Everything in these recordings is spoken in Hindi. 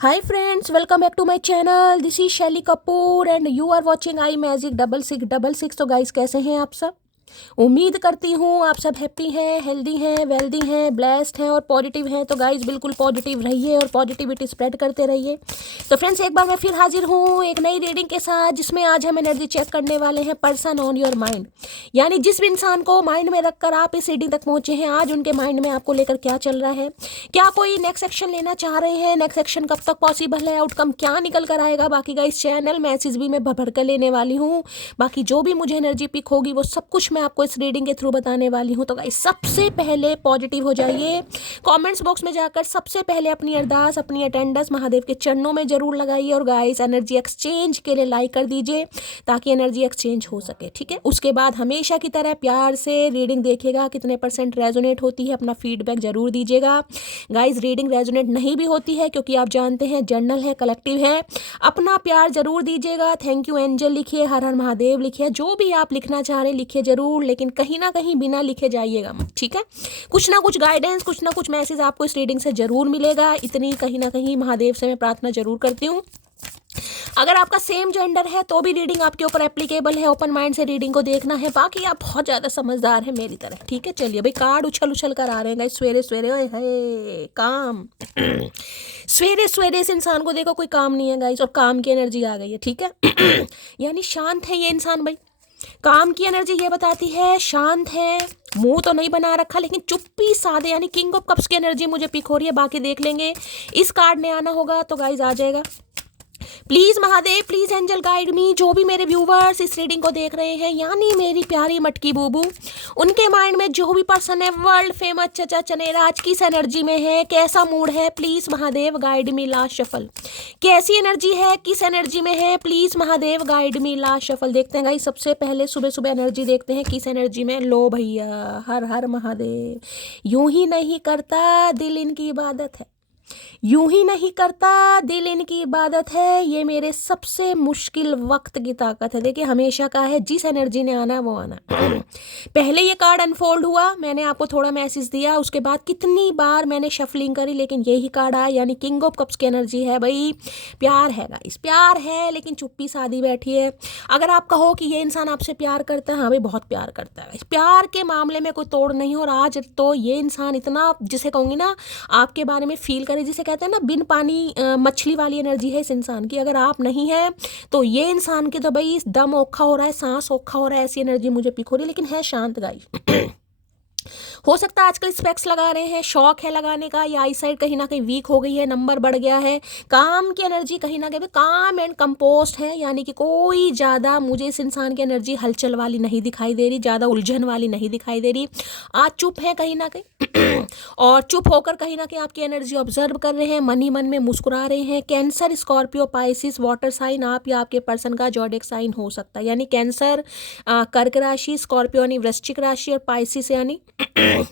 Hi friends, welcome back to my channel. This is Shelly Kapoor and you are watching I Magic 6666. तो गाइस कैसे हैं आप सब? उम्मीद करती हूँ आप सब हैप्पी हैं, हेल्दी हैं, वेल्दी हैं, ब्लेस्ड हैं और पॉजिटिव हैं। तो गाइस बिल्कुल पॉजिटिव रहिए और पॉजिटिविटी स्प्रेड करते रहिए। तो फ्रेंड्स एक बार मैं फिर हाजिर हूँ एक नई रीडिंग के साथ, जिसमें आज हम एनर्जी चेक करने वाले हैं पर्सन ऑन योर माइंड। यानी जिस भी इंसान को माइंड में रखकर आप इस रीडिंग तक पहुंचे हैं, आज उनके माइंड में आपको लेकर क्या चल रहा है, क्या कोई नेक्स्ट एक्शन लेना चाह रहे हैं, नेक्स्ट एक्शन कब तक पॉसिबल है, आउटकम क्या निकल कर आएगा। बाकी गाइस चैनल मैसेज भी मैं भर कर लेने वाली हूँ। बाकी जो भी मुझे एनर्जी पिक होगी वो सब कुछ मैं आपको इस रीडिंग के थ्रू बताने वाली हूँ। तो गाइस सबसे पहले पॉजिटिव हो जाइए, कमेंट्स बॉक्स में जाकर सबसे पहले अपनी अरदास, अपनी अटेंडेंस महादेव के चरणों में जरूर लगाइए और गाइस एनर्जी एक्सचेंज के लिए लाइक कर दीजिए ताकि एनर्जी एक्सचेंज हो सके, ठीक है। उसके बाद हमेशा की तरह प्यार से रीडिंग देखिएगा, कितने % रेजोनेट होती है अपना फीडबैक जरूर दीजिएगा। गाइस रीडिंग रेजोनेट नहीं भी होती है क्योंकि आप जानते हैं जर्नल है, कलेक्टिव है, अपना प्यार जरूर दीजिएगा। थैंक यू एंजल लिखिए, हर हर महादेव लिखिए, जो भी आप लिखना चाह रहे हैं लिखिए जरूर, लेकिन कहीं ना कहीं बिना लिखे जाइएगा मत, ठीक है। कुछ ना कुछ गाइडेंस, कुछ ना कुछ मैसेज आपको इस रीडिंग से जरूर मिलेगा, इतनी कहीं ना कहीं महादेव से मैं प्रार्थना जरूर करती हूँ। अगर आपका सेम जेंडर है तो भी रीडिंग आपके ऊपर एप्लीकेबल है, ओपन माइंड से रीडिंग को देखना है। बाकी आप बहुत ज़्यादा समझदार हैं मेरी तरह, ठीक है। चलिए भाई, कार्ड उछल उछल कर आ रहे हैं गाइस सवेरे सवेरे। ओए हे काम सवेरे सवेरे इस इंसान को देखो कोई काम नहीं है गाइस, और काम की एनर्जी आ गई है, ठीक है। यानी शांत है ये इंसान भाई। काम की एनर्जी ये बताती है शांत है, मुंह तो नहीं बना रखा लेकिन चुप्पी साधे, यानी किंग ऑफ कप्स की एनर्जी मुझे पिक हो रही है। बाकी देख लेंगे, इस कार्ड ने आना होगा तो गाइस आ जाएगा। Please Mahadev, please angel guide me. जो भी मेरे व्यूवर्स इस रीडिंग को देख रहे हैं, यानी मेरी प्यारी मटकी बूबू, उनके माइंड में जो भी पर्सन है वर्ल्ड फेमस चचा चनेरा आज किस एनर्जी में है, कैसा मूड है, please Mahadev guide me last shuffle. कैसी एनर्जी है, किस एनर्जी में है, please Mahadev guide me last shuffle. देखते हैं गाइस, सबसे पहले सुबह सुबह एनर्जी देखते हैं किस एनर्जी में। लो भैया, हर हर महादेव। यूं ही नहीं करता दिल इनकी इबादत है, यूं ही नहीं करता दिल इनकी इबादत है, ये मेरे सबसे मुश्किल वक्त की ताकत है। देखिए हमेशा का है, जिस एनर्जी ने आना वो आना। पहले ये कार्ड अनफोल्ड हुआ, मैंने आपको थोड़ा मैसेज दिया, उसके बाद कितनी बार मैंने शफलिंग करी लेकिन यही कार्ड आया, यानी किंग ऑफ कप्स की एनर्जी है भाई। प्यार है गाइस, प्यार है लेकिन चुप्पी साधी बैठी है। अगर आप कहो कि ये इंसान आपसे प्यार करता है, हाँ भाई बहुत प्यार करता है। प्यार के मामले में कोई तोड़ नहीं हो। और आज तो ये इंसान इतना, जिसे कहूँगी ना, आपके बारे में फील करे, जिसे कहते हैं ना बिन पानी मछली वाली एनर्जी है इस इंसान की। अगर आप नहीं है तो ये इंसान की तो भाई दम औखा हो रहा है, सांस औखा हो रहा है, ऐसी एनर्जी मुझे पिक हो रही है। लेकिन है शांत गाइस। हो सकता है आजकल स्पेक्स लगा रहे हैं, शौक है लगाने का, या आई साइड कहीं ना कहीं वीक हो गई है, नंबर बढ़ गया है। काम की एनर्जी कहीं ना कहीं काम एंड कंपोस्ट है, यानी कि कोई ज़्यादा मुझे इस इंसान की एनर्जी हलचल वाली नहीं दिखाई दे रही, ज़्यादा उलझन वाली नहीं दिखाई दे रही। आज चुप है कहीं ना कहीं और चुप होकर कहीं ना कहीं आपकी एनर्जी ऑब्जर्व कर रहे हैं, मन ही मन में मुस्कुरा रहे हैं। Cancer, Scorpio, Pisces, water sign, आप या आपके पर्सन का जॉडिक साइन हो सकता है, यानी कैंसर कर्क राशि, स्कॉर्पियो यानी वृश्चिक राशि, और पाइसिस यानी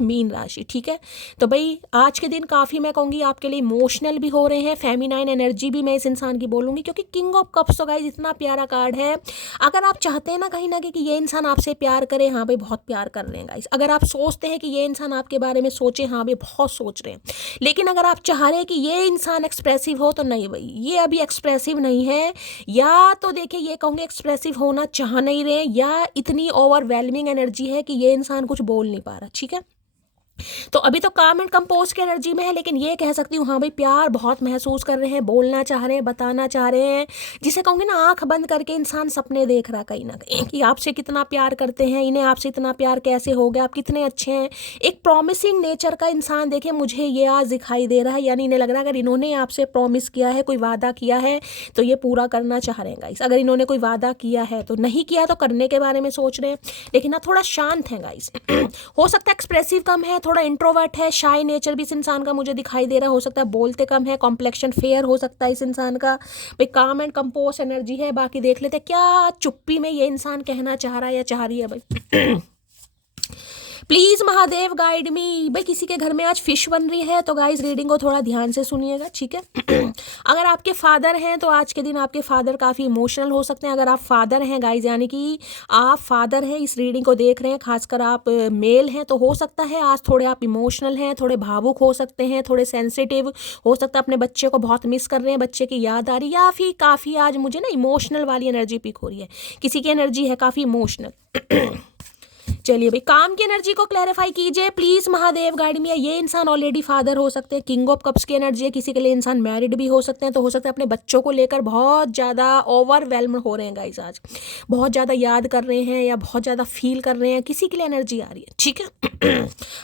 मीन राशि, ठीक है। तो भाई आज के दिन काफ़ी मैं कहूँगी आपके लिए इमोशनल भी हो रहे हैं, फेमिनाइन एनर्जी भी मैं इस इंसान की बोलूँगी, क्योंकि किंग ऑफ कप्स तो गाइस इतना प्यारा कार्ड है। अगर आप चाहते हैं ना कहीं ना कहीं कि ये इंसान आपसे प्यार करे, हाँ भाई बहुत प्यार कर रहे हैं गाइस। अगर आप सोचते हैं कि ये इंसान आपके बारे में सोचे, हाँ भाई बहुत सोच रहे हैं। लेकिन अगर आप चाह रहे हैं कि ये इंसान एक्सप्रेसिव हो, तो नहीं भाई, ये अभी एक्सप्रेसिव नहीं है। या तो देखिए ये कहूँगे एक्सप्रेसिव होना चाह नहीं रहे, या इतनी ओवरवेलमिंग एनर्जी है कि ये इंसान कुछ बोल नहीं पा रहा, ठीक है। तो अभी तो काम एंड कंपोज की एनर्जी में है, लेकिन ये कह सकती हूँ हाँ भाई प्यार बहुत महसूस कर रहे हैं, बोलना चाह रहे हैं, बताना चाह रहे हैं। जिसे कहूँगी ना आंख बंद करके इंसान सपने देख रहा कहीं ना कहीं कि आपसे कितना प्यार करते हैं, इन्हें आपसे इतना प्यार कैसे हो गया, आप कितने अच्छे हैं। एक प्रॉमिसिंग नेचर का इंसान देखिए मुझे ये आज दिखाई दे रहा है, यानी इन्हें लग रहा है अगर इन्होंने आपसे प्रॉमिस किया है, कोई वादा किया है, तो ये पूरा करना चाह रहे हैं गाइस। अगर इन्होंने कोई वादा किया है तो नहीं किया तो करने के बारे में सोच रहे हैं, लेकिन ना थोड़ा शांत है गाइस। हो सकता है एक्सप्रेसिव कम है, थोड़ा इंट्रोवर्ट है, शाय नेचर भी इस इंसान का मुझे दिखाई दे रहा है। हो सकता है बोलते कम है, कॉम्प्लेक्शन फेयर हो सकता है इस इंसान का। भाई काम एंड कंपोज एनर्जी है। बाकी देख लेते हैं क्या चुप्पी में ये इंसान कहना चाह रहा है या चाह रही है भाई। प्लीज महादेव गाइड मी। भाई किसी के घर में आज फिश बन रही है तो गाइस रीडिंग को थोड़ा ध्यान से सुनिएगा, ठीक है। अगर आपके फादर हैं तो आज के दिन आपके फादर काफ़ी इमोशनल हो सकते हैं। अगर आप फादर हैं गाइस, यानी कि आप फादर हैं, इस रीडिंग को देख रहे हैं, खासकर आप मेल हैं, तो हो सकता है आज थोड़े आप इमोशनल हैं, थोड़े भावुक हो सकते हैं, थोड़े सेंसिटिव हो सकता है, अपने बच्चे को बहुत मिस कर रहे हैं, बच्चे की याद आ रही है, या फिर काफ़ी आज मुझे ना इमोशनल वाली एनर्जी पिक हो रही है। किसी की एनर्जी है काफ़ी इमोशनल। चलिए भाई, काम की एनर्जी को क्लैरिफाई कीजिए प्लीज महादेव गाइड में। ये इंसान ऑलरेडी फादर हो सकते हैं, किंग ऑफ कप्स की एनर्जी है। किसी के लिए इंसान मैरिड भी हो सकते हैं, तो हो सकता है अपने बच्चों को लेकर बहुत ज़्यादा ओवरवेल्म हो रहे हैं गाइस, आज बहुत ज़्यादा याद कर रहे हैं या बहुत ज़्यादा फील कर रहे हैं, किसी के लिए एनर्जी आ रही है, ठीक है।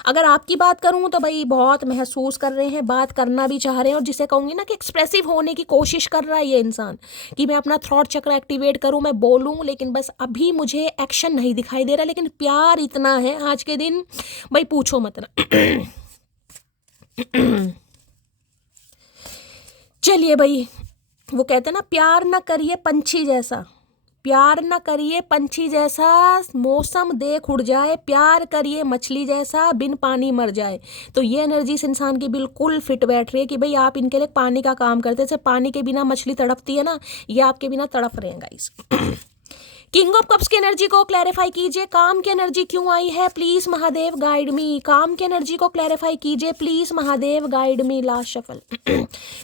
अगर आपकी बात करूँ तो भाई बहुत महसूस कर रहे हैं, बात करना भी चाह रहे हैं, और जिसे कहूँगी ना कि एक्सप्रेसिव होने की कोशिश कर रहा है ये इंसान, कि मैं अपना थॉट चक्र एक्टिवेट करूँ, मैं बोलूँ, लेकिन बस अभी मुझे एक्शन नहीं दिखाई दे रहा। लेकिन प्यार इतना है आज के दिन, भाई पूछो मत ना। चलिए भाई, वो कहते हैं ना, प्यार ना करिए पंछी जैसा, प्यार न करिए पंछी जैसा, मौसम देख उड़ जाए, प्यार करिए मछली जैसा, बिन पानी मर जाए। तो ये एनर्जी इस इंसान की बिल्कुल फिट बैठ रही है कि भाई आप इनके लिए पानी का काम करते हैं। जैसे पानी के बिना मछली तड़पती है ना, ये आपके बिना तड़प रहे हैं गाइस। किंग ऑफ कप्स की एनर्जी को क्लैरिफाई कीजिए, काम की एनर्जी क्यों आई है, प्लीज महादेव गाइड मी। काम की एनर्जी को क्लैरिफाई कीजिए please Mahadev guide me. Last shuffle.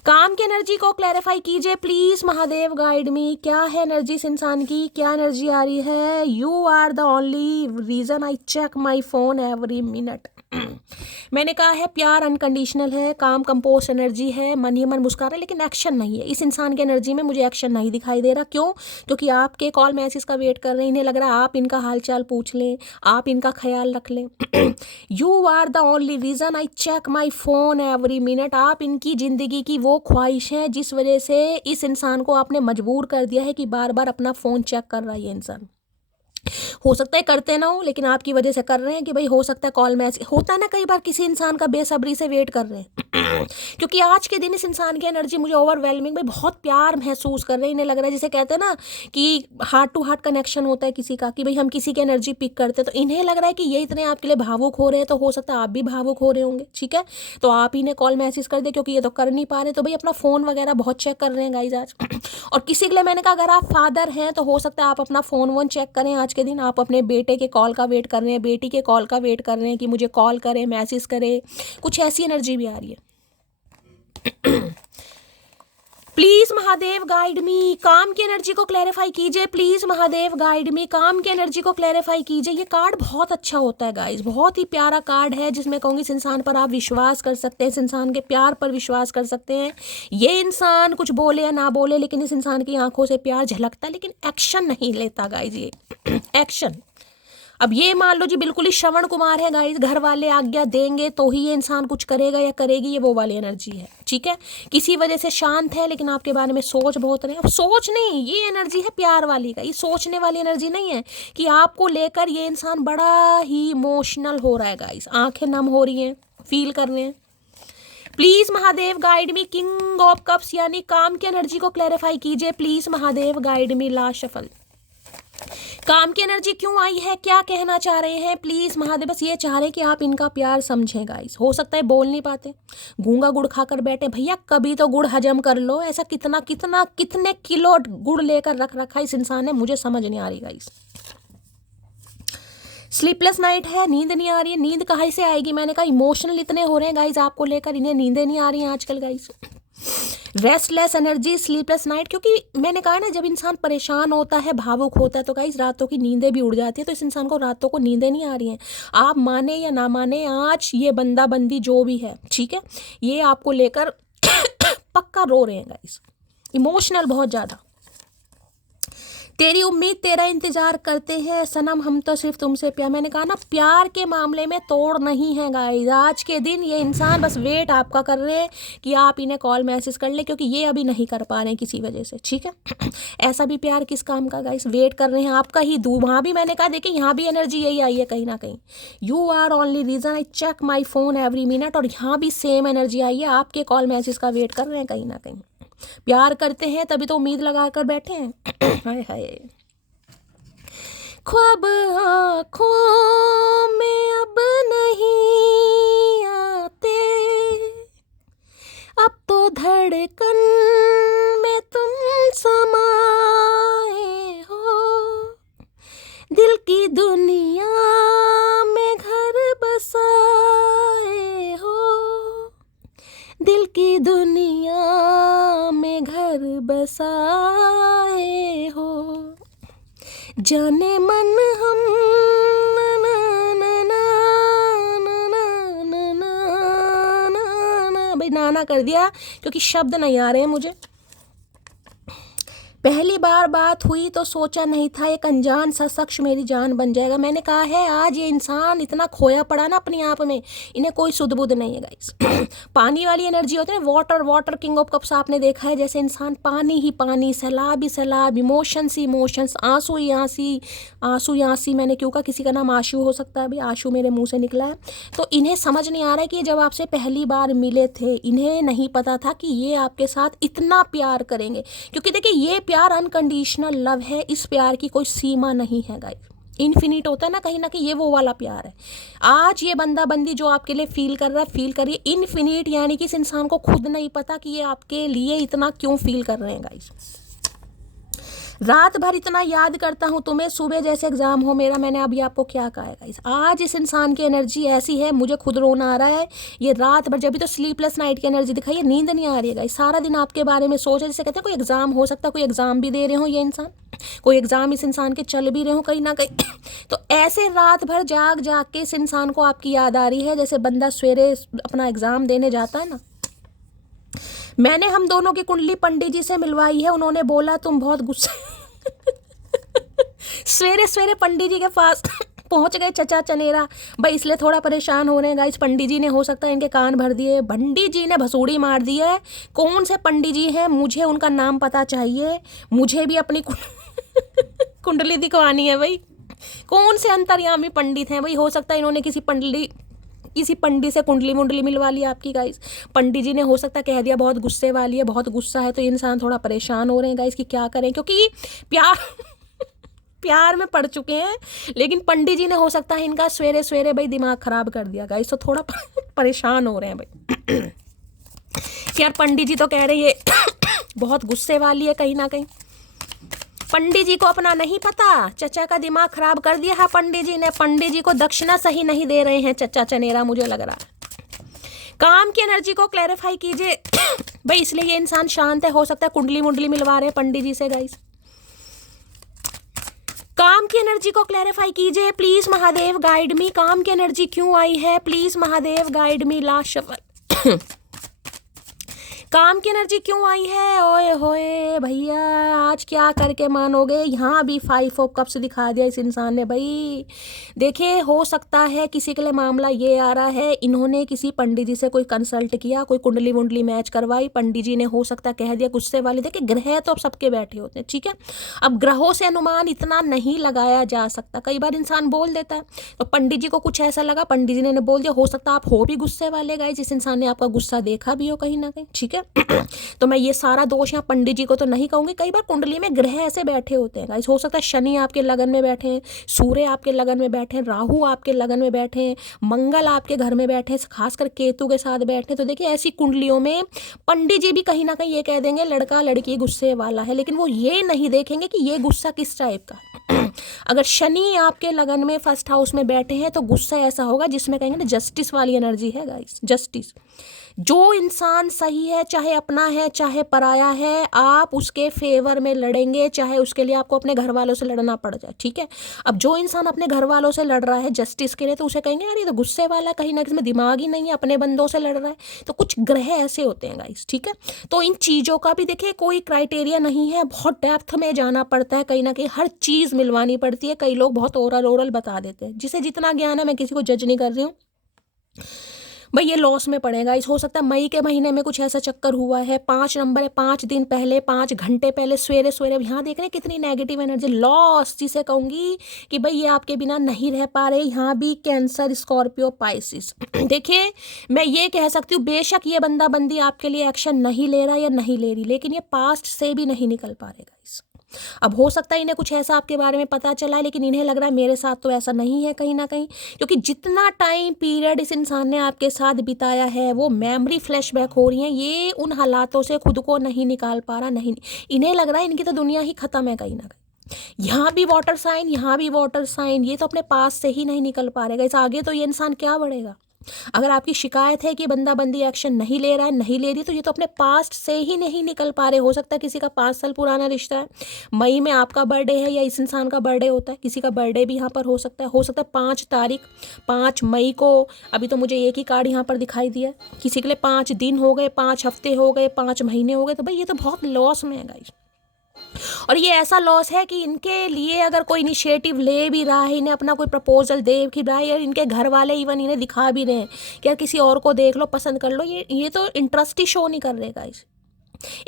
काम की एनर्जी को क्लैरिफाई कीजिए प्लीज महादेव गाइड मी। क्या है एनर्जी इस इंसान की, क्या एनर्जी आ रही है। You are the only reason I check my phone every minute. मैंने कहा है प्यार अनकंडीशनल है, काम कंपोस्ट एनर्जी है, मन ही मन मुस्कुरा रहा है, लेकिन एक्शन नहीं है इस इंसान की एनर्जी में। मुझे एक्शन नहीं दिखाई दे रहा, क्यों? क्योंकि आपके कॉल मैसेज का वेट कर रहे हैं, इन्हें लग रहा है आप इनका हालचाल पूछ लें, आप इनका ख्याल रख लें। You are the only reason I check my phone every minute. आप इनकी जिंदगी की वो ख्वाहिश है जिस वजह से इस इंसान को आपने मजबूर कर दिया है कि बार बार अपना फोन चेक कर रहा है ये इंसान। हो सकता है करते ना हो, लेकिन आपकी वजह से कर रहे हैं कि भाई हो सकता है कॉल मैसेज होता है ना, कई बार किसी इंसान का बेसब्री से वेट कर रहे हैं। क्योंकि आज के दिन इस इंसान की एनर्जी मुझे ओवरवेलमिंग, भाई बहुत प्यार महसूस कर रहे हैं, इन्हें लग रहा है जिसे कहते हैं ना कि हार्ट टू हार्ट कनेक्शन होता है किसी का, कि भाई हम किसी की एनर्जी पिक करते हैं, तो इन्हें लग रहा है कि ये इतने आपके लिए भावुक हो रहे हैं, तो हो सकता है आप भी भावुक हो रहे होंगे, ठीक है। तो आप इन्हें कॉल मैसेज कर दे, क्योंकि ये तो कर नहीं पा रहे, तो भाई अपना फ़ोन वगैरह बहुत चेक कर रहे हैं गाइज आज। और किसी के लिए मैंने कहा अगर आप फादर हैं तो हो सकता है आप अपना फ़ोन वोन चेक करें आज के दिन, आप अपने बेटे के कॉल का वेट कर रहे हैं, बेटी के कॉल का वेट कर रहे हैं कि मुझे कॉल करें, मैसेज करें, कुछ ऐसी एनर्जी भी आ रही है। प्लीज महादेव गाइड मी। काम की एनर्जी को क्लैरिफाई कीजिए प्लीज महादेव गाइड मी। काम की एनर्जी को क्लैरिफाई कीजिए। ये कार्ड बहुत अच्छा होता है गाइज, बहुत ही प्यारा कार्ड है, जिसमें कहूँगी इस इंसान पर आप विश्वास कर सकते हैं, इस इंसान के प्यार पर विश्वास कर सकते हैं। ये इंसान कुछ बोले या ना बोले, लेकिन इस इंसान की आंखों से प्यार झलकता है, लेकिन एक्शन नहीं लेता गाइज ये। एक्शन, अब ये मान लो जी बिल्कुल ही श्रवण कुमार है गाइस, घर वाले आज्ञा देंगे तो ही ये इंसान कुछ करेगा या करेगी, ये वो वाली एनर्जी है, ठीक है। किसी वजह से शांत है, लेकिन आपके बारे में सोच बहुत रहे हैं। अब सोच नहीं, ये एनर्जी है प्यार वाली का, ये सोचने वाली एनर्जी नहीं है कि आपको लेकर ये इंसान बड़ा ही इमोशनल हो रहा है गाइस, आंखें नम हो रही हैं, फील कर रहे हैं। Please Mahadev guide me. King of cups यानी काम की एनर्जी को क्लैरिफाई कीजिए please Mahadev guide me. Last shuffle. काम की एनर्जी क्यों आई है, क्या कहना चाह रहे हैं प्लीज महादेव। बस ये चाह रहे हैं कि आप इनका प्यार समझें गाइस। हो सकता है बोल नहीं पाते, गूंगा गुड़ खाकर बैठे, भैया कभी तो गुड़ हजम कर लो। ऐसा कितना कितना कितने किलो गुड़ लेकर रख रखा है इस इंसान ने, मुझे समझ नहीं आ रही गाइस। स्लीपलेस नाइट है, नींद नहीं आ रही है। नींद कहाँ से आएगी, मैंने कहा इमोशनल इतने हो रहे हैं गाइस आपको लेकर, इन्हें नींदें नहीं आ रही हैं आजकल guys. Restless energy, sleepless night, क्योंकि मैंने कहा ना जब इंसान परेशान होता है, भावुक होता है, तो गाइस रातों की नींदें भी उड़ जाती है। तो इस इंसान को रातों को नींदें नहीं आ रही हैं। आप माने या ना माने, आज ये बंदा बंदी जो भी है, ठीक है, ये आपको लेकर पक्का रो रहे हैं गाइस, इमोशनल बहुत ज़्यादा। तेरी उम्मीद तेरा इंतजार करते हैं सनम, हम तो सिर्फ तुमसे प्यार। मैंने कहा ना प्यार के मामले में तोड़ नहीं है गाइस। आज के दिन ये इंसान बस वेट आपका कर रहे हैं कि आप इन्हें कॉल मैसेज कर ले, क्योंकि ये अभी नहीं कर पा रहे हैं किसी वजह से, ठीक है। ऐसा भी प्यार किस काम का गाइस, वेट कर रहे हैं आपका ही। वहाँ भी मैंने कहा देखिए यहाँ भी एनर्जी यही आई है कहीं ना कहीं। You are only reason I check my phone every minute, और यहाँ भी सेम एनर्जी आई है, आपके कॉल मैसेज का वेट कर रहे हैं कहीं ना कहीं। प्यार करते हैं तभी तो उम्मीद लगा कर बैठे हैं। हाय हाय। ख्वाब आँखों में अब नहीं आते, अब तो धड़कन में तुम समाए हो, दिल की दुनिया में घर बसाए हो, दिल की दुनिया में घर बसाए हो, जाने मन हम ना ना ना ना ना ना ना ना ना। भाई नाना कर दिया क्योंकि शब्द नहीं आ रहे हैं मुझे। पहली बार बात हुई तो सोचा नहीं था एक अनजान सा शख्स मेरी जान बन जाएगा। मैंने कहा है आज ये इंसान इतना खोया पड़ा ना अपने आप में, इन्हें कोई सुध बुध नहीं है गाइस। पानी वाली एनर्जी होती है ना, water water king of cups आपने देखा है, जैसे इंसान पानी ही पानी, सैलाब ही सैलाब, इमोशंस ही इमोशंस, आंसू ही आंसी, आंसू ही आंसी। मैंने क्यों कहा, किसी का नाम आशू हो सकता है, अभी आशू मेरे मुंह से निकला है। तो इन्हें समझ नहीं आ रहा है कि जब आपसे पहली बार मिले थे, इन्हें नहीं पता था कि ये आपके साथ इतना प्यार करेंगे, क्योंकि देखिए ये प्यार अनकंडीशनल लव है, इस प्यार की कोई सीमा नहीं है गाइस। इन्फिनिट होता है ना कहीं ना कहीं, ये वो वाला प्यार है। आज ये बंदा बंदी जो आपके लिए फील कर रहा है, फील करिए इन्फिनिट, यानी कि इस इंसान को खुद नहीं पता कि ये आपके लिए इतना क्यों फील कर रहे हैं गाइस। रात भर इतना याद करता हूँ तुम्हें, सुबह जैसे एग्जाम हो मेरा। मैंने अभी आपको क्या कहा है गाइस, आज इस इंसान की एनर्जी ऐसी है, मुझे खुद रोना आ रहा है। ये रात भर, जब भी तो स्लीपलेस नाइट की एनर्जी दिखाई है, नींद नहीं आ रही है गाइस, सारा दिन आपके बारे में सोच, जैसे कहते हैं कोई एग्जाम हो सकता है, कोई एग्जाम भी दे रहे हो ये इंसान, कोई एग्जाम इस इंसान के चल भी रहे हो कहीं ना कहीं। तो ऐसे रात भर जाग जाग के इस इंसान को आपकी याद आ रही है, जैसे बंदा सवेरे अपना एग्जाम देने जाता है ना। मैंने हम दोनों की कुंडली पंडित जी से मिलवाई है, उन्होंने बोला तुम बहुत गुस्से। सवेरे सवेरे पंडित जी के पास पहुंच गए चचा चनेरा भाई, इसलिए थोड़ा परेशान हो रहे हैं गाइस। पंडित जी ने हो सकता है इनके कान भर दिए, पंडित जी ने भसूड़ी मार दी है। कौन से पंडित जी हैं, मुझे उनका नाम पता चाहिए, मुझे भी अपनी कुंडली दिखवानी है भाई। कौन से अंतर्यामी पंडित हैं भाई, हो सकता है इन्होंने किसी पंडित से कुंडली मुंडली मिलवा ली आपकी गाइस। पंडित जी ने हो सकता कह दिया बहुत गुस्से वाली है, बहुत गुस्सा है, तो ये इंसान थोड़ा परेशान हो रहे हैं गाइस कि क्या करें, क्योंकि प्यार में पड़ चुके हैं। लेकिन पंडित जी ने हो सकता है इनका सवेरे सवेरे भाई दिमाग खराब कर दिया गाइस, तो थोड़ा परेशान हो रहे हैं भाई। यार पंडित जी तो कह रहे ये बहुत गुस्से वाली है कहीं ना कहीं। पंडित जी को अपना नहीं पता, चचा का दिमाग खराब कर दिया है पंडित जी ने। पंडित जी को दक्षिणा सही नहीं दे रहे हैं चचा चनेरा, मुझे लग रहा है। काम की एनर्जी को क्लैरिफाई कीजिए भाई, इसलिए ये इंसान शांत है, हो सकता है कुंडली मुंडली मिलवा रहे हैं पंडित जी से गाइस। काम की एनर्जी को क्लैरिफाई कीजिए प्लीज, महादेव गाइड मी। काम की एनर्जी क्यों आई है, please Mahadev guide me. Last shuffle काम की एनर्जी क्यों आई है, ओए होए भैया आज क्या करके मानोगे। यहाँ भी 5 ऑफ कप्स दिखा दिया इस इंसान ने भाई। देखिए हो सकता है किसी के लिए मामला ये आ रहा है, इन्होंने किसी पंडित जी से कोई कंसल्ट किया, कोई कुंडली वुंडली मैच करवाई, पंडित जी ने हो सकता कह दिया गुस्से वाली। देखिए ग्रह तो अब सबके बैठे होते हैं, ठीक है। अब ग्रहों से अनुमान इतना नहीं लगाया जा सकता, कई बार इंसान बोल देता है। तो पंडित जी को कुछ ऐसा लगा, पंडित जी ने बोल दिया, हो सकता आप हो भी गुस्से वाले गाइस, जिस इंसान ने आपका गुस्सा देखा भी हो कहीं ना कहीं, ठीक है। तो मैं ये सारा दोष यहाँ पंडित जी को तो नहीं कहूंगी, कई बार कुंडली में ग्रह ऐसे बैठे होते हैं गाइस। हो सकता है शनि आपके लगन में बैठे हैं, सूर्य आपके लगन में बैठे हैं, राहु आपके लगन में बैठे हैं, मंगल आपके घर में बैठे हैं, खासकर केतु के साथ बैठे हैं। तो देखिए ऐसी कुंडलियों में पंडित जी भी कहीं ना कहीं ये कह देंगे लड़का लड़की गुस्से वाला है, लेकिन वो ये नहीं देखेंगे कि ये गुस्सा किस टाइप का। अगर शनि आपके लगन में फर्स्ट हाउस में बैठे हैं तो गुस्सा ऐसा होगा जिसमें कहेंगे ना जस्टिस वाली एनर्जी है गाइस, जस्टिस। जो इंसान सही है, चाहे अपना है चाहे पराया है, आप उसके फेवर में लड़ेंगे, चाहे उसके लिए आपको अपने घर वालों से लड़ना पड़ जाए, ठीक है। अब जो इंसान अपने घर वालों से लड़ रहा है जस्टिस के लिए, तो उसे कहेंगे यार ये तो गुस्से वाला, कहीं ना कहीं दिमाग ही नहीं है, अपने बंदों से लड़ रहा है। तो कुछ ग्रह ऐसे होते हैं गाइस, ठीक है। तो इन चीज़ों का भी देखिए कोई क्राइटेरिया नहीं है, बहुत डेप्थ में जाना पड़ता है, कहीं ना कहीं हर चीज़ मिलवानी पड़ती है। कई लोग बहुत ओरल बता देते हैं, जिसे जितना ज्ञान है, मैं किसी को जज नहीं कर रही हूँ भाई, ये लॉस में पड़ेगा। इस हो सकता है मई के महीने में कुछ ऐसा चक्कर हुआ है, 5 नंबर है, 5 दिन पहले, 5 घंटे पहले, सवेरे सवेरे यहाँ देख रहे हैं कितनी नेगेटिव एनर्जी, लॉस जिसे कहूँगी कि भाई ये आपके बिना नहीं रह पा रहे। यहाँ भी कैंसर, स्कॉर्पियो, पाइसिस। देखिए मैं ये कह सकती हूँ बेशक ये बंदा बंदी आपके लिए एक्शन नहीं ले रहा या नहीं ले रही, लेकिन ये पास्ट से भी नहीं निकल पा रहेगा। अब हो सकता है इन्हें कुछ ऐसा आपके बारे में पता चला है, लेकिन इन्हें लग रहा है मेरे साथ तो ऐसा नहीं है कहीं ना कहीं, क्योंकि जितना टाइम पीरियड इस इंसान ने आपके साथ बिताया है वो मेमोरी फ्लैशबैक हो रही है, ये उन हालातों से खुद को नहीं निकाल पा रहा, नहीं, इन्हें लग रहा है इनकी तो दुनिया ही खत्म है कहीं ना कहीं। यहाँ भी वाटर साइन, यहाँ भी वाटर साइन, ये तो अपने पास से ही नहीं निकल पा रहेगा, इस आगे तो ये इंसान क्या बढ़ेगा। अगर आपकी शिकायत है कि बंदा बंदी एक्शन नहीं ले रहा है, नहीं ले रही, तो ये तो अपने पास्ट से ही नहीं निकल पा रहे। हो सकता है किसी का 5 साल पुराना रिश्ता है, मई में आपका बर्थडे है या इस इंसान का बर्थडे होता है, किसी का बर्थडे भी यहाँ पर हो सकता है। 5 तारीख 5 मई को, अभी तो मुझे एक ही कार्ड यहाँ पर दिखाई दिया, किसी के लिए 5 दिन हो गए, 5 हफ्ते हो गए, 5 महीने हो गए, तो भाई ये तो बहुत लॉस में है गाइस। और ये ऐसा लॉस है कि इनके लिए अगर कोई इनिशिएटिव ले भी रहा है, इन्हें अपना कोई प्रपोजल दे भी रहा है, या इनके घर वाले इवन इन्हें दिखा भी रहे हैं कि यार किसी और को देख लो, पसंद कर लो, ये तो इंटरेस्ट ही शो नहीं कर रहे गाइस।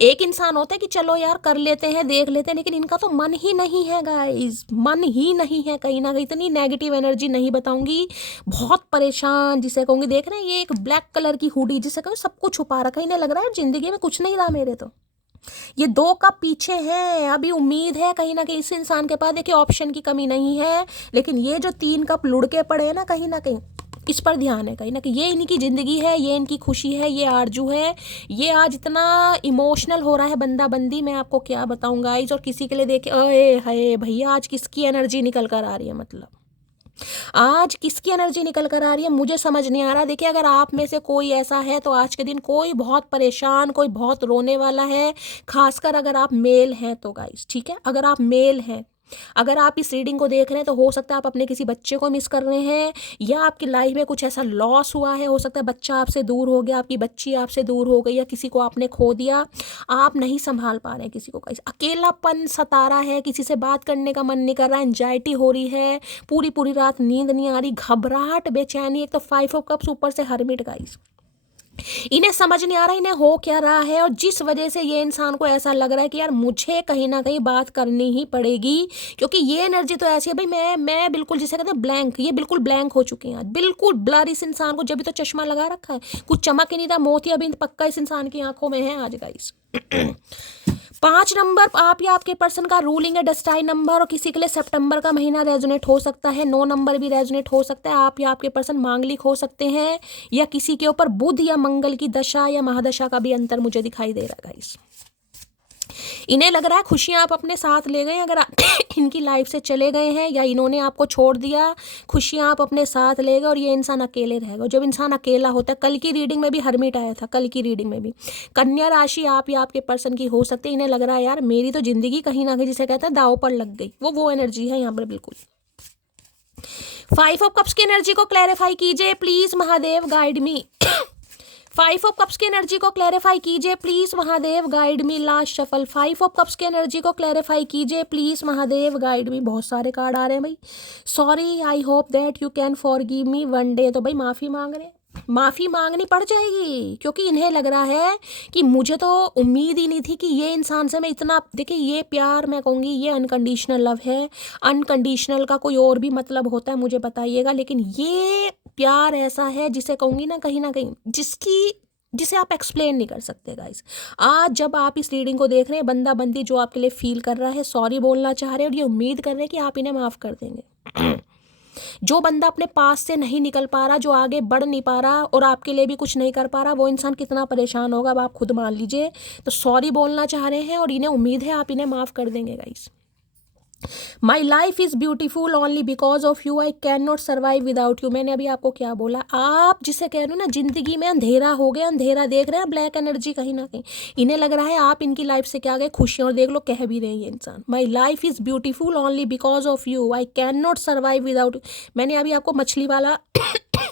एक इंसान होता है कि चलो यार कर लेते हैं, देख लेते हैं, लेकिन इनका तो मन ही नहीं है गाइस, मन ही नहीं है कहीं ना कहीं। इतनी नेगेटिव एनर्जी नहीं बताऊंगी, बहुत परेशान जिसे कहूँगी। देख रहे हैं ये एक ब्लैक कलर की हुडी, जिसे कहूँ सब कुछ छुपा रखा है, इन्हें लग रहा है जिंदगी में कुछ नहीं रहा मेरे तो। ये 2 कप पीछे हैं, अभी उम्मीद है कहीं ना कहीं इस इंसान के पास, देखिए ऑप्शन की कमी नहीं है, लेकिन ये जो 3 कप लुढ़के पड़े हैं ना, कहीं ना कहीं इस पर ध्यान है कहीं ना कहीं। ये इनकी ज़िंदगी है, ये इनकी खुशी है, ये आरजू है। ये आज इतना इमोशनल हो रहा है बंदा बंदी, मैं आपको क्या बताऊँ गाइस। और किसी के लिए देखे, अरे हाय भैया आज किसकी एनर्जी निकल कर आ रही है, मतलब आज किसकी एनर्जी निकल कर आ रही है मुझे समझ नहीं आ रहा। देखिए अगर आप में से कोई ऐसा है तो आज के दिन कोई बहुत परेशान, कोई बहुत रोने वाला है, खासकर अगर आप मेल हैं तो गाइस, ठीक है। अगर आप मेल हैं, अगर आप इस रीडिंग को देख रहे हैं तो हो सकता है आप अपने किसी बच्चे को मिस कर रहे हैं, या आपकी लाइफ में कुछ ऐसा लॉस हुआ है। हो सकता है बच्चा आपसे दूर हो गया, आपकी बच्ची आपसे दूर हो गई, या किसी को आपने खो दिया, आप नहीं संभाल पा रहे हैं किसी को। अकेलापन सता रहा है, किसी से बात करने का मन नहीं कर रहा है, एंजाइटी हो रही है, पूरी पूरी रात नींद नहीं आ रही, घबराहट, बेचैनी। एक तो 5 ऑफ कप्स ऊपर से हर्मिट गाइस, इन्हें समझ नहीं आ रहा इन्हें हो क्या रहा है। और जिस वजह से ये इंसान को ऐसा लग रहा है कि यार मुझे कहीं ना कहीं बात करनी ही पड़ेगी, क्योंकि ये एनर्जी तो ऐसी है भाई, मैं बिल्कुल जिसे कहते हैं ब्लैंक, ये बिल्कुल ब्लैंक हो चुके हैं आज, बिल्कुल ब्लर। इस इंसान को जब भी तो चश्मा लगा रखा है, कुछ चमक ही नहीं था, मोतियाबिंद पक्का इस इंसान की आंखों में है आज गाइस। 5 नंबर आप या आपके पर्सन का रूलिंग है डेस्टाइन नंबर, और किसी के लिए सितंबर का महीना रेजोनेट हो सकता है। 9 नंबर भी रेजोनेट हो सकता है। आप या आपके पर्सन मांगलिक हो सकते हैं, या किसी के ऊपर बुध या मंगल की दशा या महादशा का भी अंतर मुझे दिखाई दे रहा है गाइस। इन्हें लग रहा है खुशियां आप अपने साथ ले गए, अगर आप इनकी लाइफ से चले गए हैं या इन्होंने आपको छोड़ दिया, खुशियां आप अपने साथ ले गए और ये इंसान अकेले रहेगा। जब इंसान अकेला होता है, कल की रीडिंग में भी हर्मिट आया था, कल की रीडिंग में भी कन्या राशि आप या आपके पर्सन की हो सकती है। इन्हें लग रहा है यार मेरी तो जिंदगी कहीं ना कहीं जिसे कहते हैं दाव पर लग गई, वो एनर्जी है यहाँ पर बिल्कुल। 5 ऑफ कप्स की एनर्जी को क्लैरिफाई कीजिए please Mahadev, guide me. 5 of cups की एनर्जी को क्लैरिफाई कीजिए please Mahadev, guide me. Last shuffle. 5 of cups की एनर्जी को क्लैरिफाई कीजिए प्लीज महादेव, गाइड मी। बहुत सारे कार्ड आ रहे हैं भाई। Sorry, I hope that you can forgive me one day. तो भाई माफ़ी मांग रहे हैं, माफ़ी मांगनी पड़ जाएगी, क्योंकि इन्हें लग रहा है कि मुझे तो उम्मीद ही नहीं थी कि ये इंसान से मैं इतना, देखिए ये प्यार मैं कहूँगी ये अनकंडीशनल लव है। अनकंडीशनल का कोई और भी मतलब होता है मुझे बताइएगा, लेकिन ये प्यार ऐसा है जिसे कहूँगी ना कहीं जिसे आप एक्सप्लेन नहीं कर सकते गाइस। आज जब आप इस रीडिंग को देख रहे हैं, बंदा बंदी जो आपके लिए फील कर रहा है, सॉरी बोलना चाह रहे हैं और ये उम्मीद कर रहे हैं कि आप इन्हें माफ़ कर देंगे। जो बंदा अपने पास से नहीं निकल पा रहा, जो आगे बढ़ नहीं पा रहा और आपके लिए भी कुछ नहीं कर पा रहा, वो इंसान कितना परेशान होगा अब आप खुद मान लीजिए। तो सॉरी बोलना चाह रहे हैं और इन्हें उम्मीद है आप इन्हें माफ़ कर देंगे guys. My life is beautiful only because of you, I can not survive without you. मैंने अभी आपको क्या बोला, आप जिसे कह रहे हो ना जिंदगी में अंधेरा हो गया, अंधेरा देख रहे हैं, ब्लैक एनर्जी कहीं ना कहीं। इन्हें लग रहा है आप इनकी लाइफ से क्या गए, खुशियाँ। और देख लो कह भी रहे हैं ये इंसान, my life is beautiful only because of you, I can not survive without you. मैंने अभी आपको मछली वाला